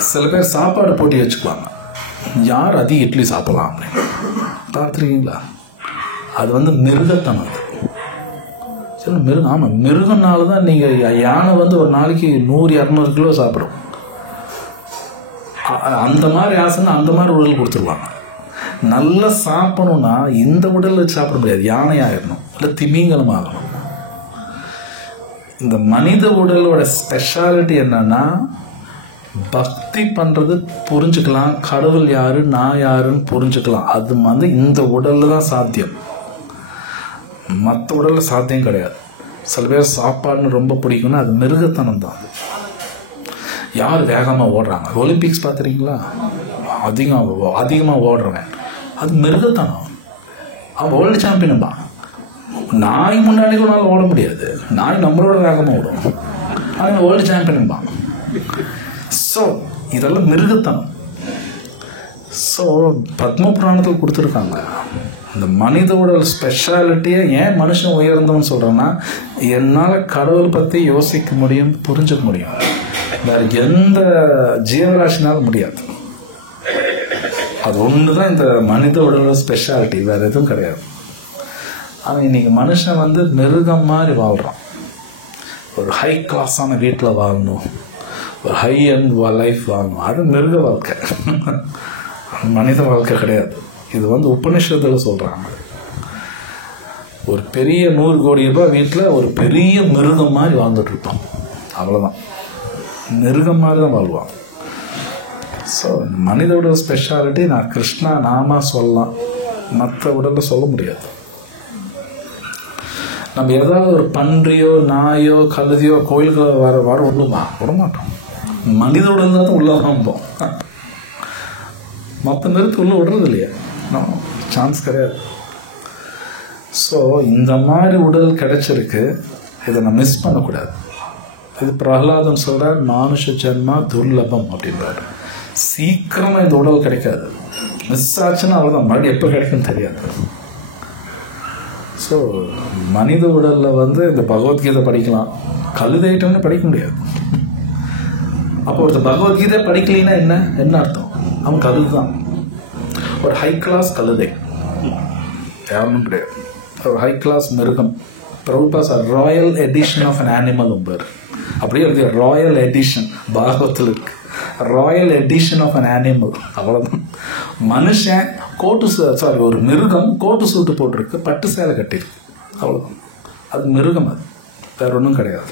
சில பேர் சாப்பாடு போட்டி வச்சுக்குவாங்க, யார் அதிக இட்லி சாப்பிடலாம் அப்படின்னு. பார்த்துருக்கீங்களா? அது வந்து மிருகத்தனம். சரி, மிருகம். ஆமாம், மிருகனால தான் நீங்கள் யானை வந்து ஒரு நாளைக்கு 100-200 கிலோ சாப்பிடும். அந்த மாதிரி ஆசைன்னா அந்த மாதிரி உடல் கொடுத்துருவாங்க. நல்லா சாப்பிடணும்னா இந்த உடல் வச்சு சாப்பிட முடியாது, யானை ஆகிடணும், இல்லை திமிங்கலம் ஆகணும். இந்த மனித உடலோட ஸ்பெஷாலிட்டி என்னன்னா, பக்தி பண்ணுறது புரிஞ்சுக்கலாம், கடவுள் யாரு நான் யாருன்னு புரிஞ்சுக்கலாம். அது வந்து இந்த உடலில் தான் சாத்தியம், மற்ற உடலில் சாத்தியம் கிடையாது. சில பேர் சாப்பாடுன்னு ரொம்ப பிடிக்கும்னா அது மிருகத்தனம் தான். அது யார் வேகமாக ஓடுறாங்க, ஒலிம்பிக்ஸ் பார்த்துறீங்களா, அதிகமாக ஓடுறவன் அது மிருகத்தனம். அவன் வேர்ல்டு சாம்பியன் தான். நாய் முன்னாடி கூட ஓட முடியாது, நாய் நம்மளோட வேகமாக ஓடும், அவன் வேர்ல்டு சாம்பியன் தான். ஸோ இதெல்லாம் மிருகத்தனம். ஸோ பத்ம புராணத்தில் கொடுத்துருக்காங்க. இந்த மனித உடல் ஸ்பெஷாலிட்டியை ஏன் மனுஷன் உயர்ந்தவன்னு சொல்கிறேன்னா, என்னால் கடவுள் பற்றி யோசிக்க முடியும், புரிஞ்சுக்க முடியும். வேறு எந்த ஜீவராசினாலும் முடியாது. அது ஒன்று தான் இந்த மனித உடலோட ஸ்பெஷாலிட்டி, வேறு எதுவும் கிடையாது. ஆனால் இன்றைக்கி மனுஷன் வந்து மிருகம் மாதிரி வாழ்கிறான். ஒரு ஹை கிளாஸான வீட்டில் வாழணும், ஒரு ஹை எண்ட் லைஃப் வாழணும், அது மிருக வாழ்க்கை, மனித வாழ்க்கை கிடையாது. இது வந்து உபநிஷத்தில் சொல்கிறாங்க. ஒரு பெரிய 100 கோடி ரூபாய் வீட்டில் ஒரு பெரிய மிருகம் மாதிரி வாழ்ந்துட்டுருப்பான், அவ்வளோதான். மிருகம் மாதிரி தான் வாழ்வான். ஸோ மனித உடல் ஸ்பெஷாலிட்டி நான் கிருஷ்ணா நாம சொல்லலாம், மற்ற உடலில் சொல்ல முடியாது. நம்ம ஏதாவது ஒரு பன்றியோ நாயோ கழுதியோ கோயில்களை வர விடுமா? விடமாட்டோம். மனித உடல் தான் உள்ள வரோம். மற்ற நேரத்துக்கு உள்ள விடுறது இல்லையா? சான்ஸ் கிடையாது. ஸோ இந்த மாதிரி உடல் கிடைச்சிருக்கு, இதை நான் மிஸ் பண்ணக்கூடாது. இது பிரகலாதன் சொல்கிறார், மானுஷ ஜென்மா துர்லபம் அப்படின்றாரு. சீக்கிரமாக இந்த உடல் கிடைக்காது. மிஸ் ஆச்சுன்னா அவ்வளோதான், மறுபடியும் எப்போ கிடைக்குன்னு தெரியாது. ஸோ மனித உடலில் வந்து இந்த பகவத்கீதை படிக்கலாம், கழுதைட்டம்னு படிக்க முடியாது. அப்போ ஒருத்தர் பகவத்கீதை படிக்கலைன்னா என்ன அர்த்தம்? அவன் கழுது தான். ஒரு ஹை கிளாஸ் கழுதை யாருன்னு கிடையாது, ஒரு ஹை கிளாஸ் மிருகம். Prabhupada's royal edition of an animal உம்பர், அப்படியே இருக்கு. ராயல் எடிஷன் பாகவத்தில் இருக்கு, royal edition of an animal. அவ்வளோதான். மனுஷன் ஒரு மிருகம் கோட்டு சூட்டு போட்டிருக்கு, பட்டு சேலை கட்டியிருக்கு, அவ்வளோதான். அது மிருகம், அது வேற ஒன்றும் கிடையாது.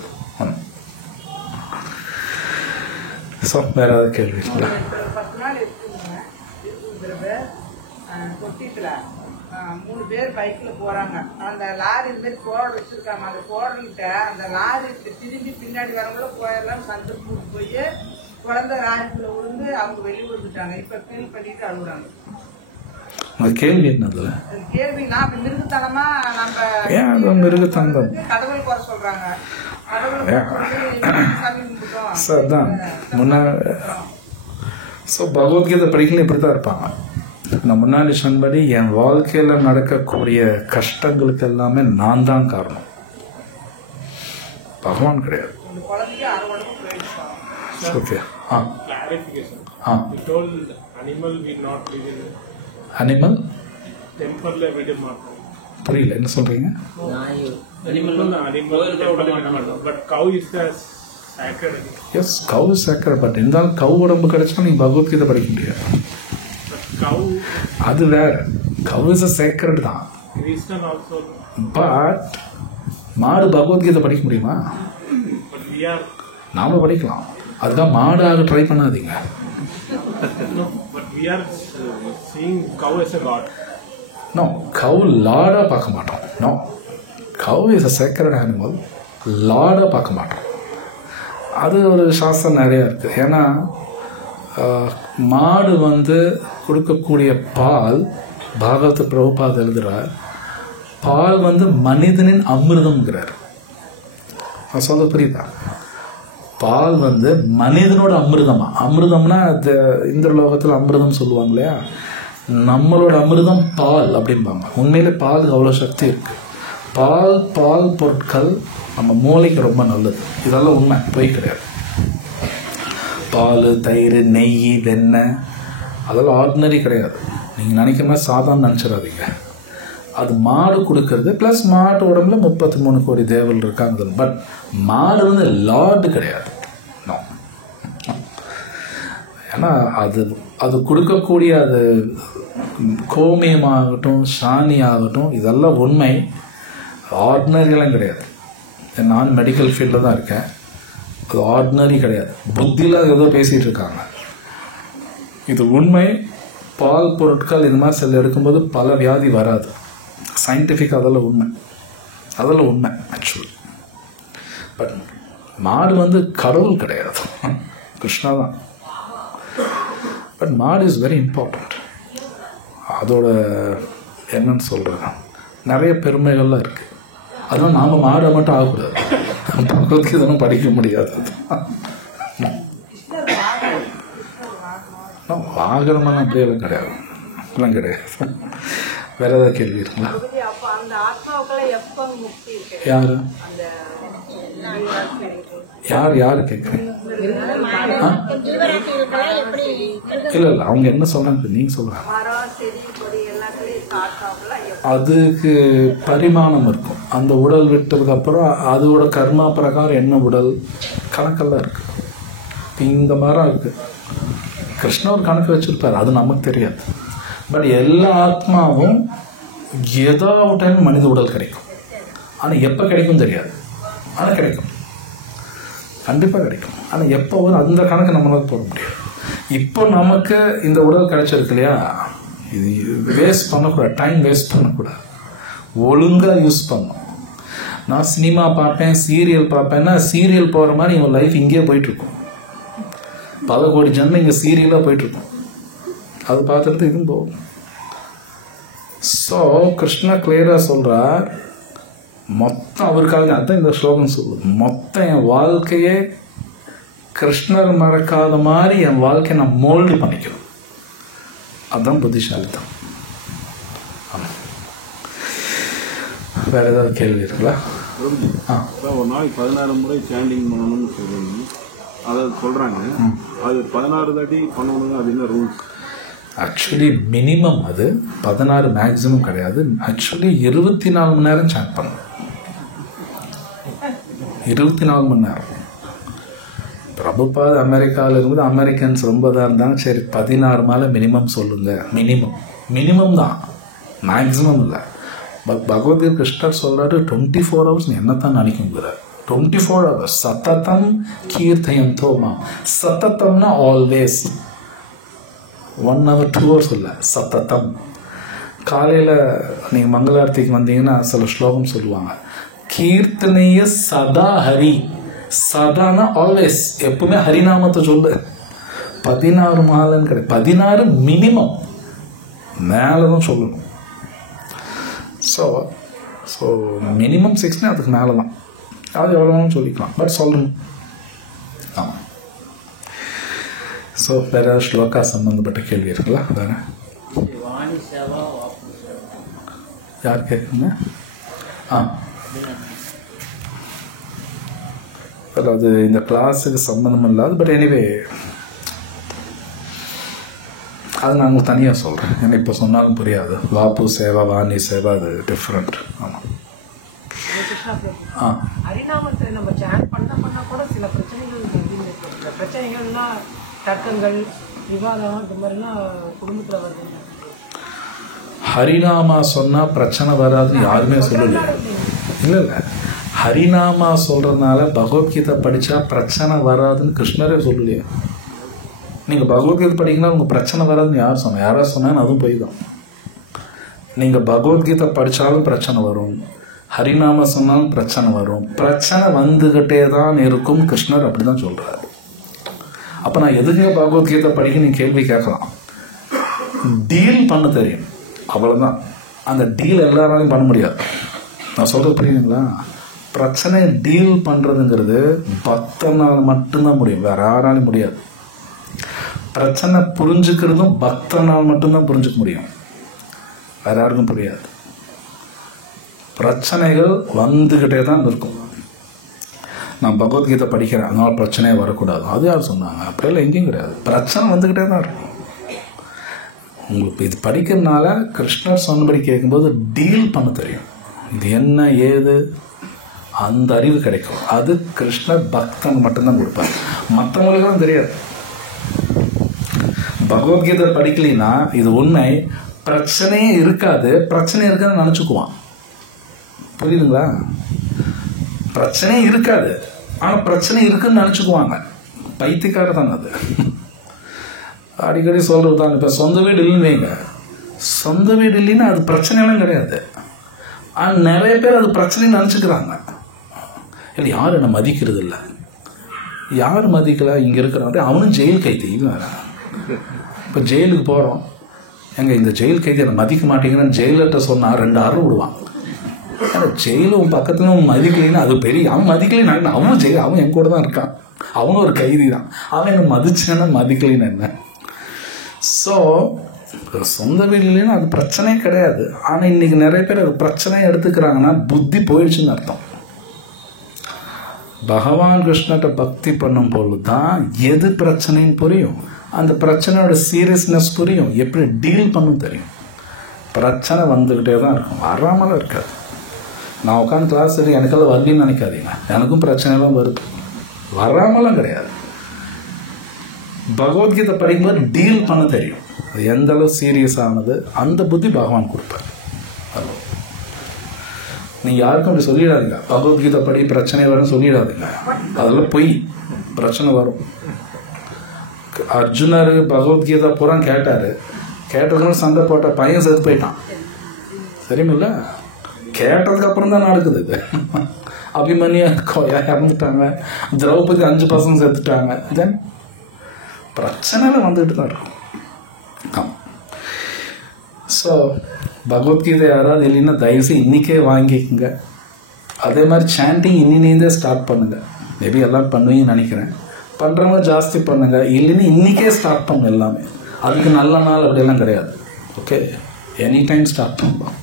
ஸோ வேற ஏதாவது கேள்வி இருக்குங்களா? மூணு பேர் பைக்ல போறாங்க. அந்த லாரி இந்த மாதிரி போர்டு வச்சிருக்காங்க. அந்த போர்டுகிட்ட அந்த லாரி திரும்பி பின்னாடி வரவங்கள போயிடலாம் சந்தர்ப்பம் போய் குழந்தை லாரிக்குள்ள விழுந்து அவங்க வெளியே வந்துட்டாங்க. இப்ப ஃபீல் பண்ணிட்டு அழுகுறாங்க. கேள்வி என்னதுல? கேள்வி நான் மிருகத்தனமா நம்ம மிருகத்தனம் கடவுள் குறை சொல்றாங்க. பகவத்கீதை படிக்கல இப்படித்தான் இருப்பாங்க. நான் முன்னாடி சொன்னபடி என் வாழ்க்கையில் நடக்கக்கூடிய கஷ்டங்களுக்கு எல்லாமே நான் தான் காரணம், பகவான் கிடையாது. ஓகே. அனிமல் புரியல, என்ன சொல்றீங்க? Yes, cow is sacred. But இருந்தாலும் கவ் உடம்பு கிடைச்சா நீங்க பகவத்கீதை படிக்க முடியாது. அது வேற. கவ் இஸ் சேக்ரட் தான். பட் மாடு பகவத்கீதை படிக்க முடியுமா? நாம படிக்கலாம். அதுதான் மாடாக ட்ரை பண்ணாதீங்க. நோ, கவ் லார்டா பார்க்க மாட்டோம். No, cow is a sacred animal. லார்டா பார்க்க மாட்டோம். அது ஒரு சாஸ்திரம் நிறையா இருக்குது. ஏன்னா மாடு வந்து கொடுக்கக்கூடிய பால், பாகவத பிரபுபாத் எழுதுகிறார், பால் வந்து மனிதனின் அமிர்தம்ங்கிறார். நான் சொல்ல புரியுதா? பால் வந்து மனிதனோட அமிர்தமா? அமிர்தம்னா இந்த லோகத்தில் அமிர்தம் சொல்லுவாங்க இல்லையா, நம்மளோட அமிர்தம் பால் அப்படிம்பாங்க. உண்மையிலே பாலுக்கு அவ்வளோ சக்தி இருக்கு. பால் பொருட்கள் நம்ம மூளைக்கு ரொம்ப நல்லது. இதெல்லாம் உண்மை, போய் கிடையாது. பால், தயிர், நெய், வெண்ணெய் அதெல்லாம் ஆர்டினரி கிடையாது. நீங்கள் நினைக்கிற மாதிரி சாதாரண நினச்சிடாதீங்க. அது மாடு கொடுக்கறது. ப்ளஸ் மாட்டு உடம்புல 33 கோடி தேவல் இருக்காங்க. பட் மாடு வந்து லார்டு கிடையாது. ஏன்னா அது கொடுக்கக்கூடிய அது கோமியமாகட்டும் சாணி ஆகட்டும் இதெல்லாம் உண்மை, ஆர்டினரியெல்லாம் கிடையாது. நான் மெடிக்கல் ஃபீல்டில் தான் இருக்கேன். அது ஆர்டினரி கிடையாது. புத்தியில் ஏதோ பேசிகிட்டு இருக்காங்க. இது உண்மை. பால் பொருட்கள் இந்த மாதிரி செல் எடுக்கும்போது பல வியாதி வராது. சயின்டிஃபிக் அதெல்லாம் உண்மை ஆக்சுவலி. பட் மாடு வந்து கடவுள் கிடையாது, கிருஷ்ணா தான். பட் மாடு இஸ் வெரி இம்பார்ட்டண்ட். அதோட என்னன்னு சொல்கிறது, நிறைய பெருமைகள்லாம் இருக்குது. அதெல்லாம் நாம் மாடை மட்டும் ஆகக்கூடாது. பகவத்கீதை படிக்க முடியாது. வாகனமெல்லாம் அப்படியெல்லாம் கிடையாது, எல்லாம் கிடையாது. வேற ஏதாவது கேள்வி இருக்குங்களா? யாரு கேட்குறீங்க? இல்லை அவங்க என்ன சொல்றாங்க நீங்க சொல்றாங்க. அதுக்கு பரிமாணம் இருக்கும். அந்த உடல் விட்டதுக்கு அப்புறம் அதோட கர்மா பிரகாரம் என்ன உடல் கணக்கெல்லாம் இருக்கு. இந்த மாதிரி இருக்கு. கிருஷ்ண ஒரு கணக்கு வச்சிருப்பாரு, அது நமக்கு தெரியாது. பட் எல்லா ஆத்மாவும் ஏதாவது மனித உடல் கிடைக்கும். ஆனால் எப்போ கிடைக்கும் தெரியாது. ஆனால் கிடைக்கும், கண்டிப்பாக கிடைக்கும். ஆனால் எப்போ வரும் அந்த கணக்கு நம்மளால் போட முடியாது. இப்போ நமக்கு இந்த உடல் கிடைச்சிருக்கு இல்லையா, இது வேஸ்ட் பண்ணக்கூடாது, டைம் வேஸ்ட் பண்ணக்கூடாது, ஒழுங்காக யூஸ் பண்ணணும். நான் சினிமா பார்ப்பேன், சீரியல் பார்ப்பேன்னா சீரியல் போகிற மாதிரி என் லைஃப் இங்கேயே போயிட்டுருக்கும். பல கோடி ஜன்மம் இங்கே சீரியலாக போயிட்டுருக்கும். அது பார்த்துட்டு இதுவும் போகும். ஸோ கிருஷ்ணா கிளியராக சொல்கிறார், மொத்தம் அவருக்காக அதான் இந்த ஸ்லோகம் சொல்லுது, மொத்தம் என் வாழ்க்கையே கிருஷ்ணர் மறக்காத மாதிரி என் வாழ்க்கையை நான் மோல்டு பண்ணிக்கணும். அதுதான் புத்திசாலித்தம். ஆமாம். வேற ஏதாவது கேள்வி இருக்குங்களா? ஒரு நாளைக்கு 16 முறை சாண்டிங் பண்ணணும்னு சொல்றீங்க, அதை சொல்றாங்க. அது 16 தாட்டி பண்ணணும்னு அது என்ன ரூல்ஸ்? ஆக்சுவலி மினிமம் அது 16, மேக்ஸிமம் கிடையாது. ஆக்சுவலி 24 மணி நேரம் சாட் பண்ணணும். 24 மணி நேரம். பிரபுபாத் அமெரிக்காவில் இருக்கும்போது அமெரிக்கன்ஸ் ரொம்ப தான் இருந்தாங்க. சரி 16 மேலே மினிமம் சொல்லுங்க. மினிமம் தான், மேக்ஸிமம் இல்லை. பகவத்கீதை கிருஷ்ணர் சொல்கிறாரு 24 hours நீ என்னத்தான் நினைக்குங்கிறார். 24 hours சத்தத்தம் கீர்த்தயம் தோமா. சத்தத்தம்னா ஆல்வேஸ், 1 hour 2 hours இல்லை, சத்தத்தம். காலையில் நீங்கள் மங்களாரத்திக்கு வந்தீங்கன்னா சில ஸ்லோகம் சொல்லுவாங்க, கீர்த்தனைய சதா ஹரி. சதானா ஆல்வேஸ், எப்பவுமே ஹரிநாமத்தை சொல்லு. 16 மாதம் கிடையாது, 16 மினிமம், மேலே தான் சொல்லணும். ஸோ மினிமம் 6 அதுக்கு மேலே தான், அது எவ்வளோன்னு சொல்லிக்கலாம், பட் சொல்லணும். ஆமாம். ஸோ வேறு ஸ்லோகா சம்பந்தப்பட்ட கேள்வி இருக்குங்களா? வேறு யார் கேட்குங்க? அது இந்த கிளாஸுக்கு சம்மந்தம் இல்லாது, பட் எனிவே அது நான் உங்களுக்கு தனியாக சொல்கிறேன். ஏன்னா இப்போ சொன்னாலும் புரியாது. வாப்பு சேவா, வாணி சேவா, அது டிஃப்ரெண்ட். ஆமாம். ஹரிநாமத்தை நம்ம சேன் பண்ண கூட சில பிரச்சனைகள்னா தர்க்கங்கள், விவாதம், இந்த மாதிரிலாம் குடும்பத்தில் வருது. ஹரிநாமா சொன்னால் பிரச்சனை வராதுன்னு யாருமே சொல்லலை. இல்லை, ஹரிநாமா சொல்கிறதுனால பகவத்கீதை படித்தா பிரச்சனை வராதுன்னு கிருஷ்ணரே சொல்லலையே. நீங்கள் பகவத்கீதை படிக்கணும்னா உங்கள் பிரச்சனை வராதுன்னு யார் சொன்னால்? யாராவது சொன்னான்னு அதுவும் போய் தான். நீங்கள் பகவத்கீதை படித்தாலும் பிரச்சனை வரும், ஹரிநாம சொன்னாலும் பிரச்சனை வரும். பிரச்சனை வந்துக்கிட்டே தான் இருக்கும். கிருஷ்ணர் அப்படி தான் சொல்கிறார். அப்போ நான் எதுக்கே பகவத்கீதை படிக்க நீங்கள் கேள்வி கேட்கலாம். டீல் பண்ண தெரியும், அவ்வளோதான். அந்த டீல் எல்லாராலையும் பண்ண முடியாது. நான் சொல்கிறது புரியுதுங்களா? பிரச்சனையை டீல் பண்ணுறதுங்கிறது பக்தனால் மட்டும்தான் முடியும், வேற யாராலையும் முடியாது. பிரச்சனை புரிஞ்சுக்கிறதும் பக்தனால் மட்டும்தான் புரிஞ்சுக்க முடியும், வேற யாருக்கும் புரியாது. பிரச்சனைகள் வந்துக்கிட்டே தான் இருக்கும். நான் பகவத்கீதை படிக்கிறேன், அதனால் பிரச்சனையே வரக்கூடாது, அது யார் சொன்னாங்க? அப்படியெல்லாம் எங்கேயும் கிடையாது. பிரச்சனை வந்துக்கிட்டே தான் இருக்கும். உங்களுக்கு இது படிக்கிறதுனால கிருஷ்ணர் சொன்னபடி கேட்கும்போது டீல் பண்ண தெரியும். இது என்ன ஏது அந்த அறிவு கிடைக்கும். அது கிருஷ்ணர் பக்தன் மட்டும்தான் கொடுப்பார், மற்றவங்களுக்கெல்லாம் தெரியாது. பகவத்கீதை படிக்கலைன்னா இது உண்மை, பிரச்சனையே இருக்காது, பிரச்சனை இருக்காதுன்னு நினச்சிக்குவான். புரியுதுங்களா? பிரச்சனையே இருக்காது, ஆனால் பிரச்சனை இருக்குன்னு நினச்சிக்குவாங்க. பைத்தியக்கார தானே அது. அடிக்கடி சொல்கிறது தான். இப்போ சொந்த வீடு இல்லைன்னு வைங்க, சொந்த வீடு இல்லைன்னா அது பிரச்சனைலாம் கிடையாது. ஆனால் நிறைய பேர் அது பிரச்சனைன்னு நினச்சிக்கிறாங்க. இல்லை, யாரும் என்னை மதிக்கிறது இல்லை. யார் மதிக்கலை? இங்கே இருக்கிறாங்க, அவனும் ஜெயில் கைதி. வேறு இப்போ ஜெயிலுக்கு போகிறோம், எங்கள் இந்த ஜெயில் கைதி என்னை மதிக்க மாட்டேங்கிறேன்னு ஜெயிலர்கிட்ட சொன்னால் 2 அறை விடுவான். ஆனால் ஜெயிலும் உன் பக்கத்தில் அவன் மதிக்கலைன்னா அது பெரிய, அவன் மதிக்கலைன்னு அவனும் ஜெயில், அவன் என் கூட தான் இருக்கான், அவனும் ஒரு கைதி தான். அவன் என்னை மதிச்சானா மதிக்கலைன்னு என்ன? ஸோ சொந்த வீடு இல்லைன்னா அது பிரச்சனையே கிடையாது. ஆனால் இன்றைக்கி நிறைய பேர் அது பிரச்சனையை எடுத்துக்கிறாங்கன்னா புத்தி போயிடுச்சுன்னு அர்த்தம். பகவான் கிருஷ்ணர்கிட்ட பக்தி பண்ணும் பொழுது தான் எது பிரச்சனைன்னு புரியும், அந்த பிரச்சனையோட சீரியஸ்னஸ் புரியும், எப்படி டீல் பண்ணும் தெரியும். பிரச்சனை வந்துக்கிட்டே தான் இருக்கும், வராமலாம் இருக்காது. நான் உட்காந்து கிளாஸ் சரி எனக்கெல்லாம் வரலின்னு நினைக்காதீங்க, எனக்கும் பிரச்சனைலாம் வருது, வராமலாம் கிடையாது. பகவத்கீதை படிக்கும்போது டீல் பண்ண தெரியும், அது எந்த அளவு சீரியஸ் ஆனது, அந்த புத்தி பகவான் கொடுப்பார். நீங்கள் யாருக்கும் அப்படி சொல்லிடாதீங்க, பகவத்கீதை படி பிரச்சனை வரும்னு சொல்லிடாதீங்க. அதெல்லாம் பொய். பிரச்சனை வரும், அர்ஜுனர் பகவத்கீதை பூரா கேட்டார். கேட்டதும் சண்டை போட்ட பையன் செத்து போயிட்டான். சரிங்களா? கேட்டதுக்கு அப்புறம் தான் நடக்குது இது. அபிமன்யா இறந்துட்டாங்க, திரௌபதி 5 பசங்க செத்துட்டாங்க. தென் பிரச்சனைலாம் வந்துட்டு தான் இருக்கும். ஆமாம். ஸோ பகவத்கீதை யாராவது இல்லைன்னா தயவுசெய்து இன்றைக்கே வாங்கிக்கோங்க. அதே மாதிரி சாண்டிங் இன்னிலேருந்தே ஸ்டார்ட் பண்ணுங்கள். மேபி எல்லாம் பண்ணுவீங்கன்னு நினைக்கிறேன். பண்ணுறவங்க ஜாஸ்தி பண்ணுங்கள், இல்லைன்னா இன்றைக்கே ஸ்டார்ட் பண்ணுங்க. எல்லாமே அதுக்கு நல்ல நாள் அப்படியெல்லாம் கிடையாது. ஓகே, எனி டைம் ஸ்டார்ட் பண்ணலாம்.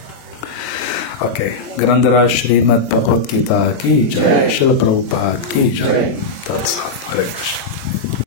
ओके, ग्रंथराज श्रीमद् भगवद गीता की जय, श्रील प्रभुपाद की जय। हरे कृष्ण।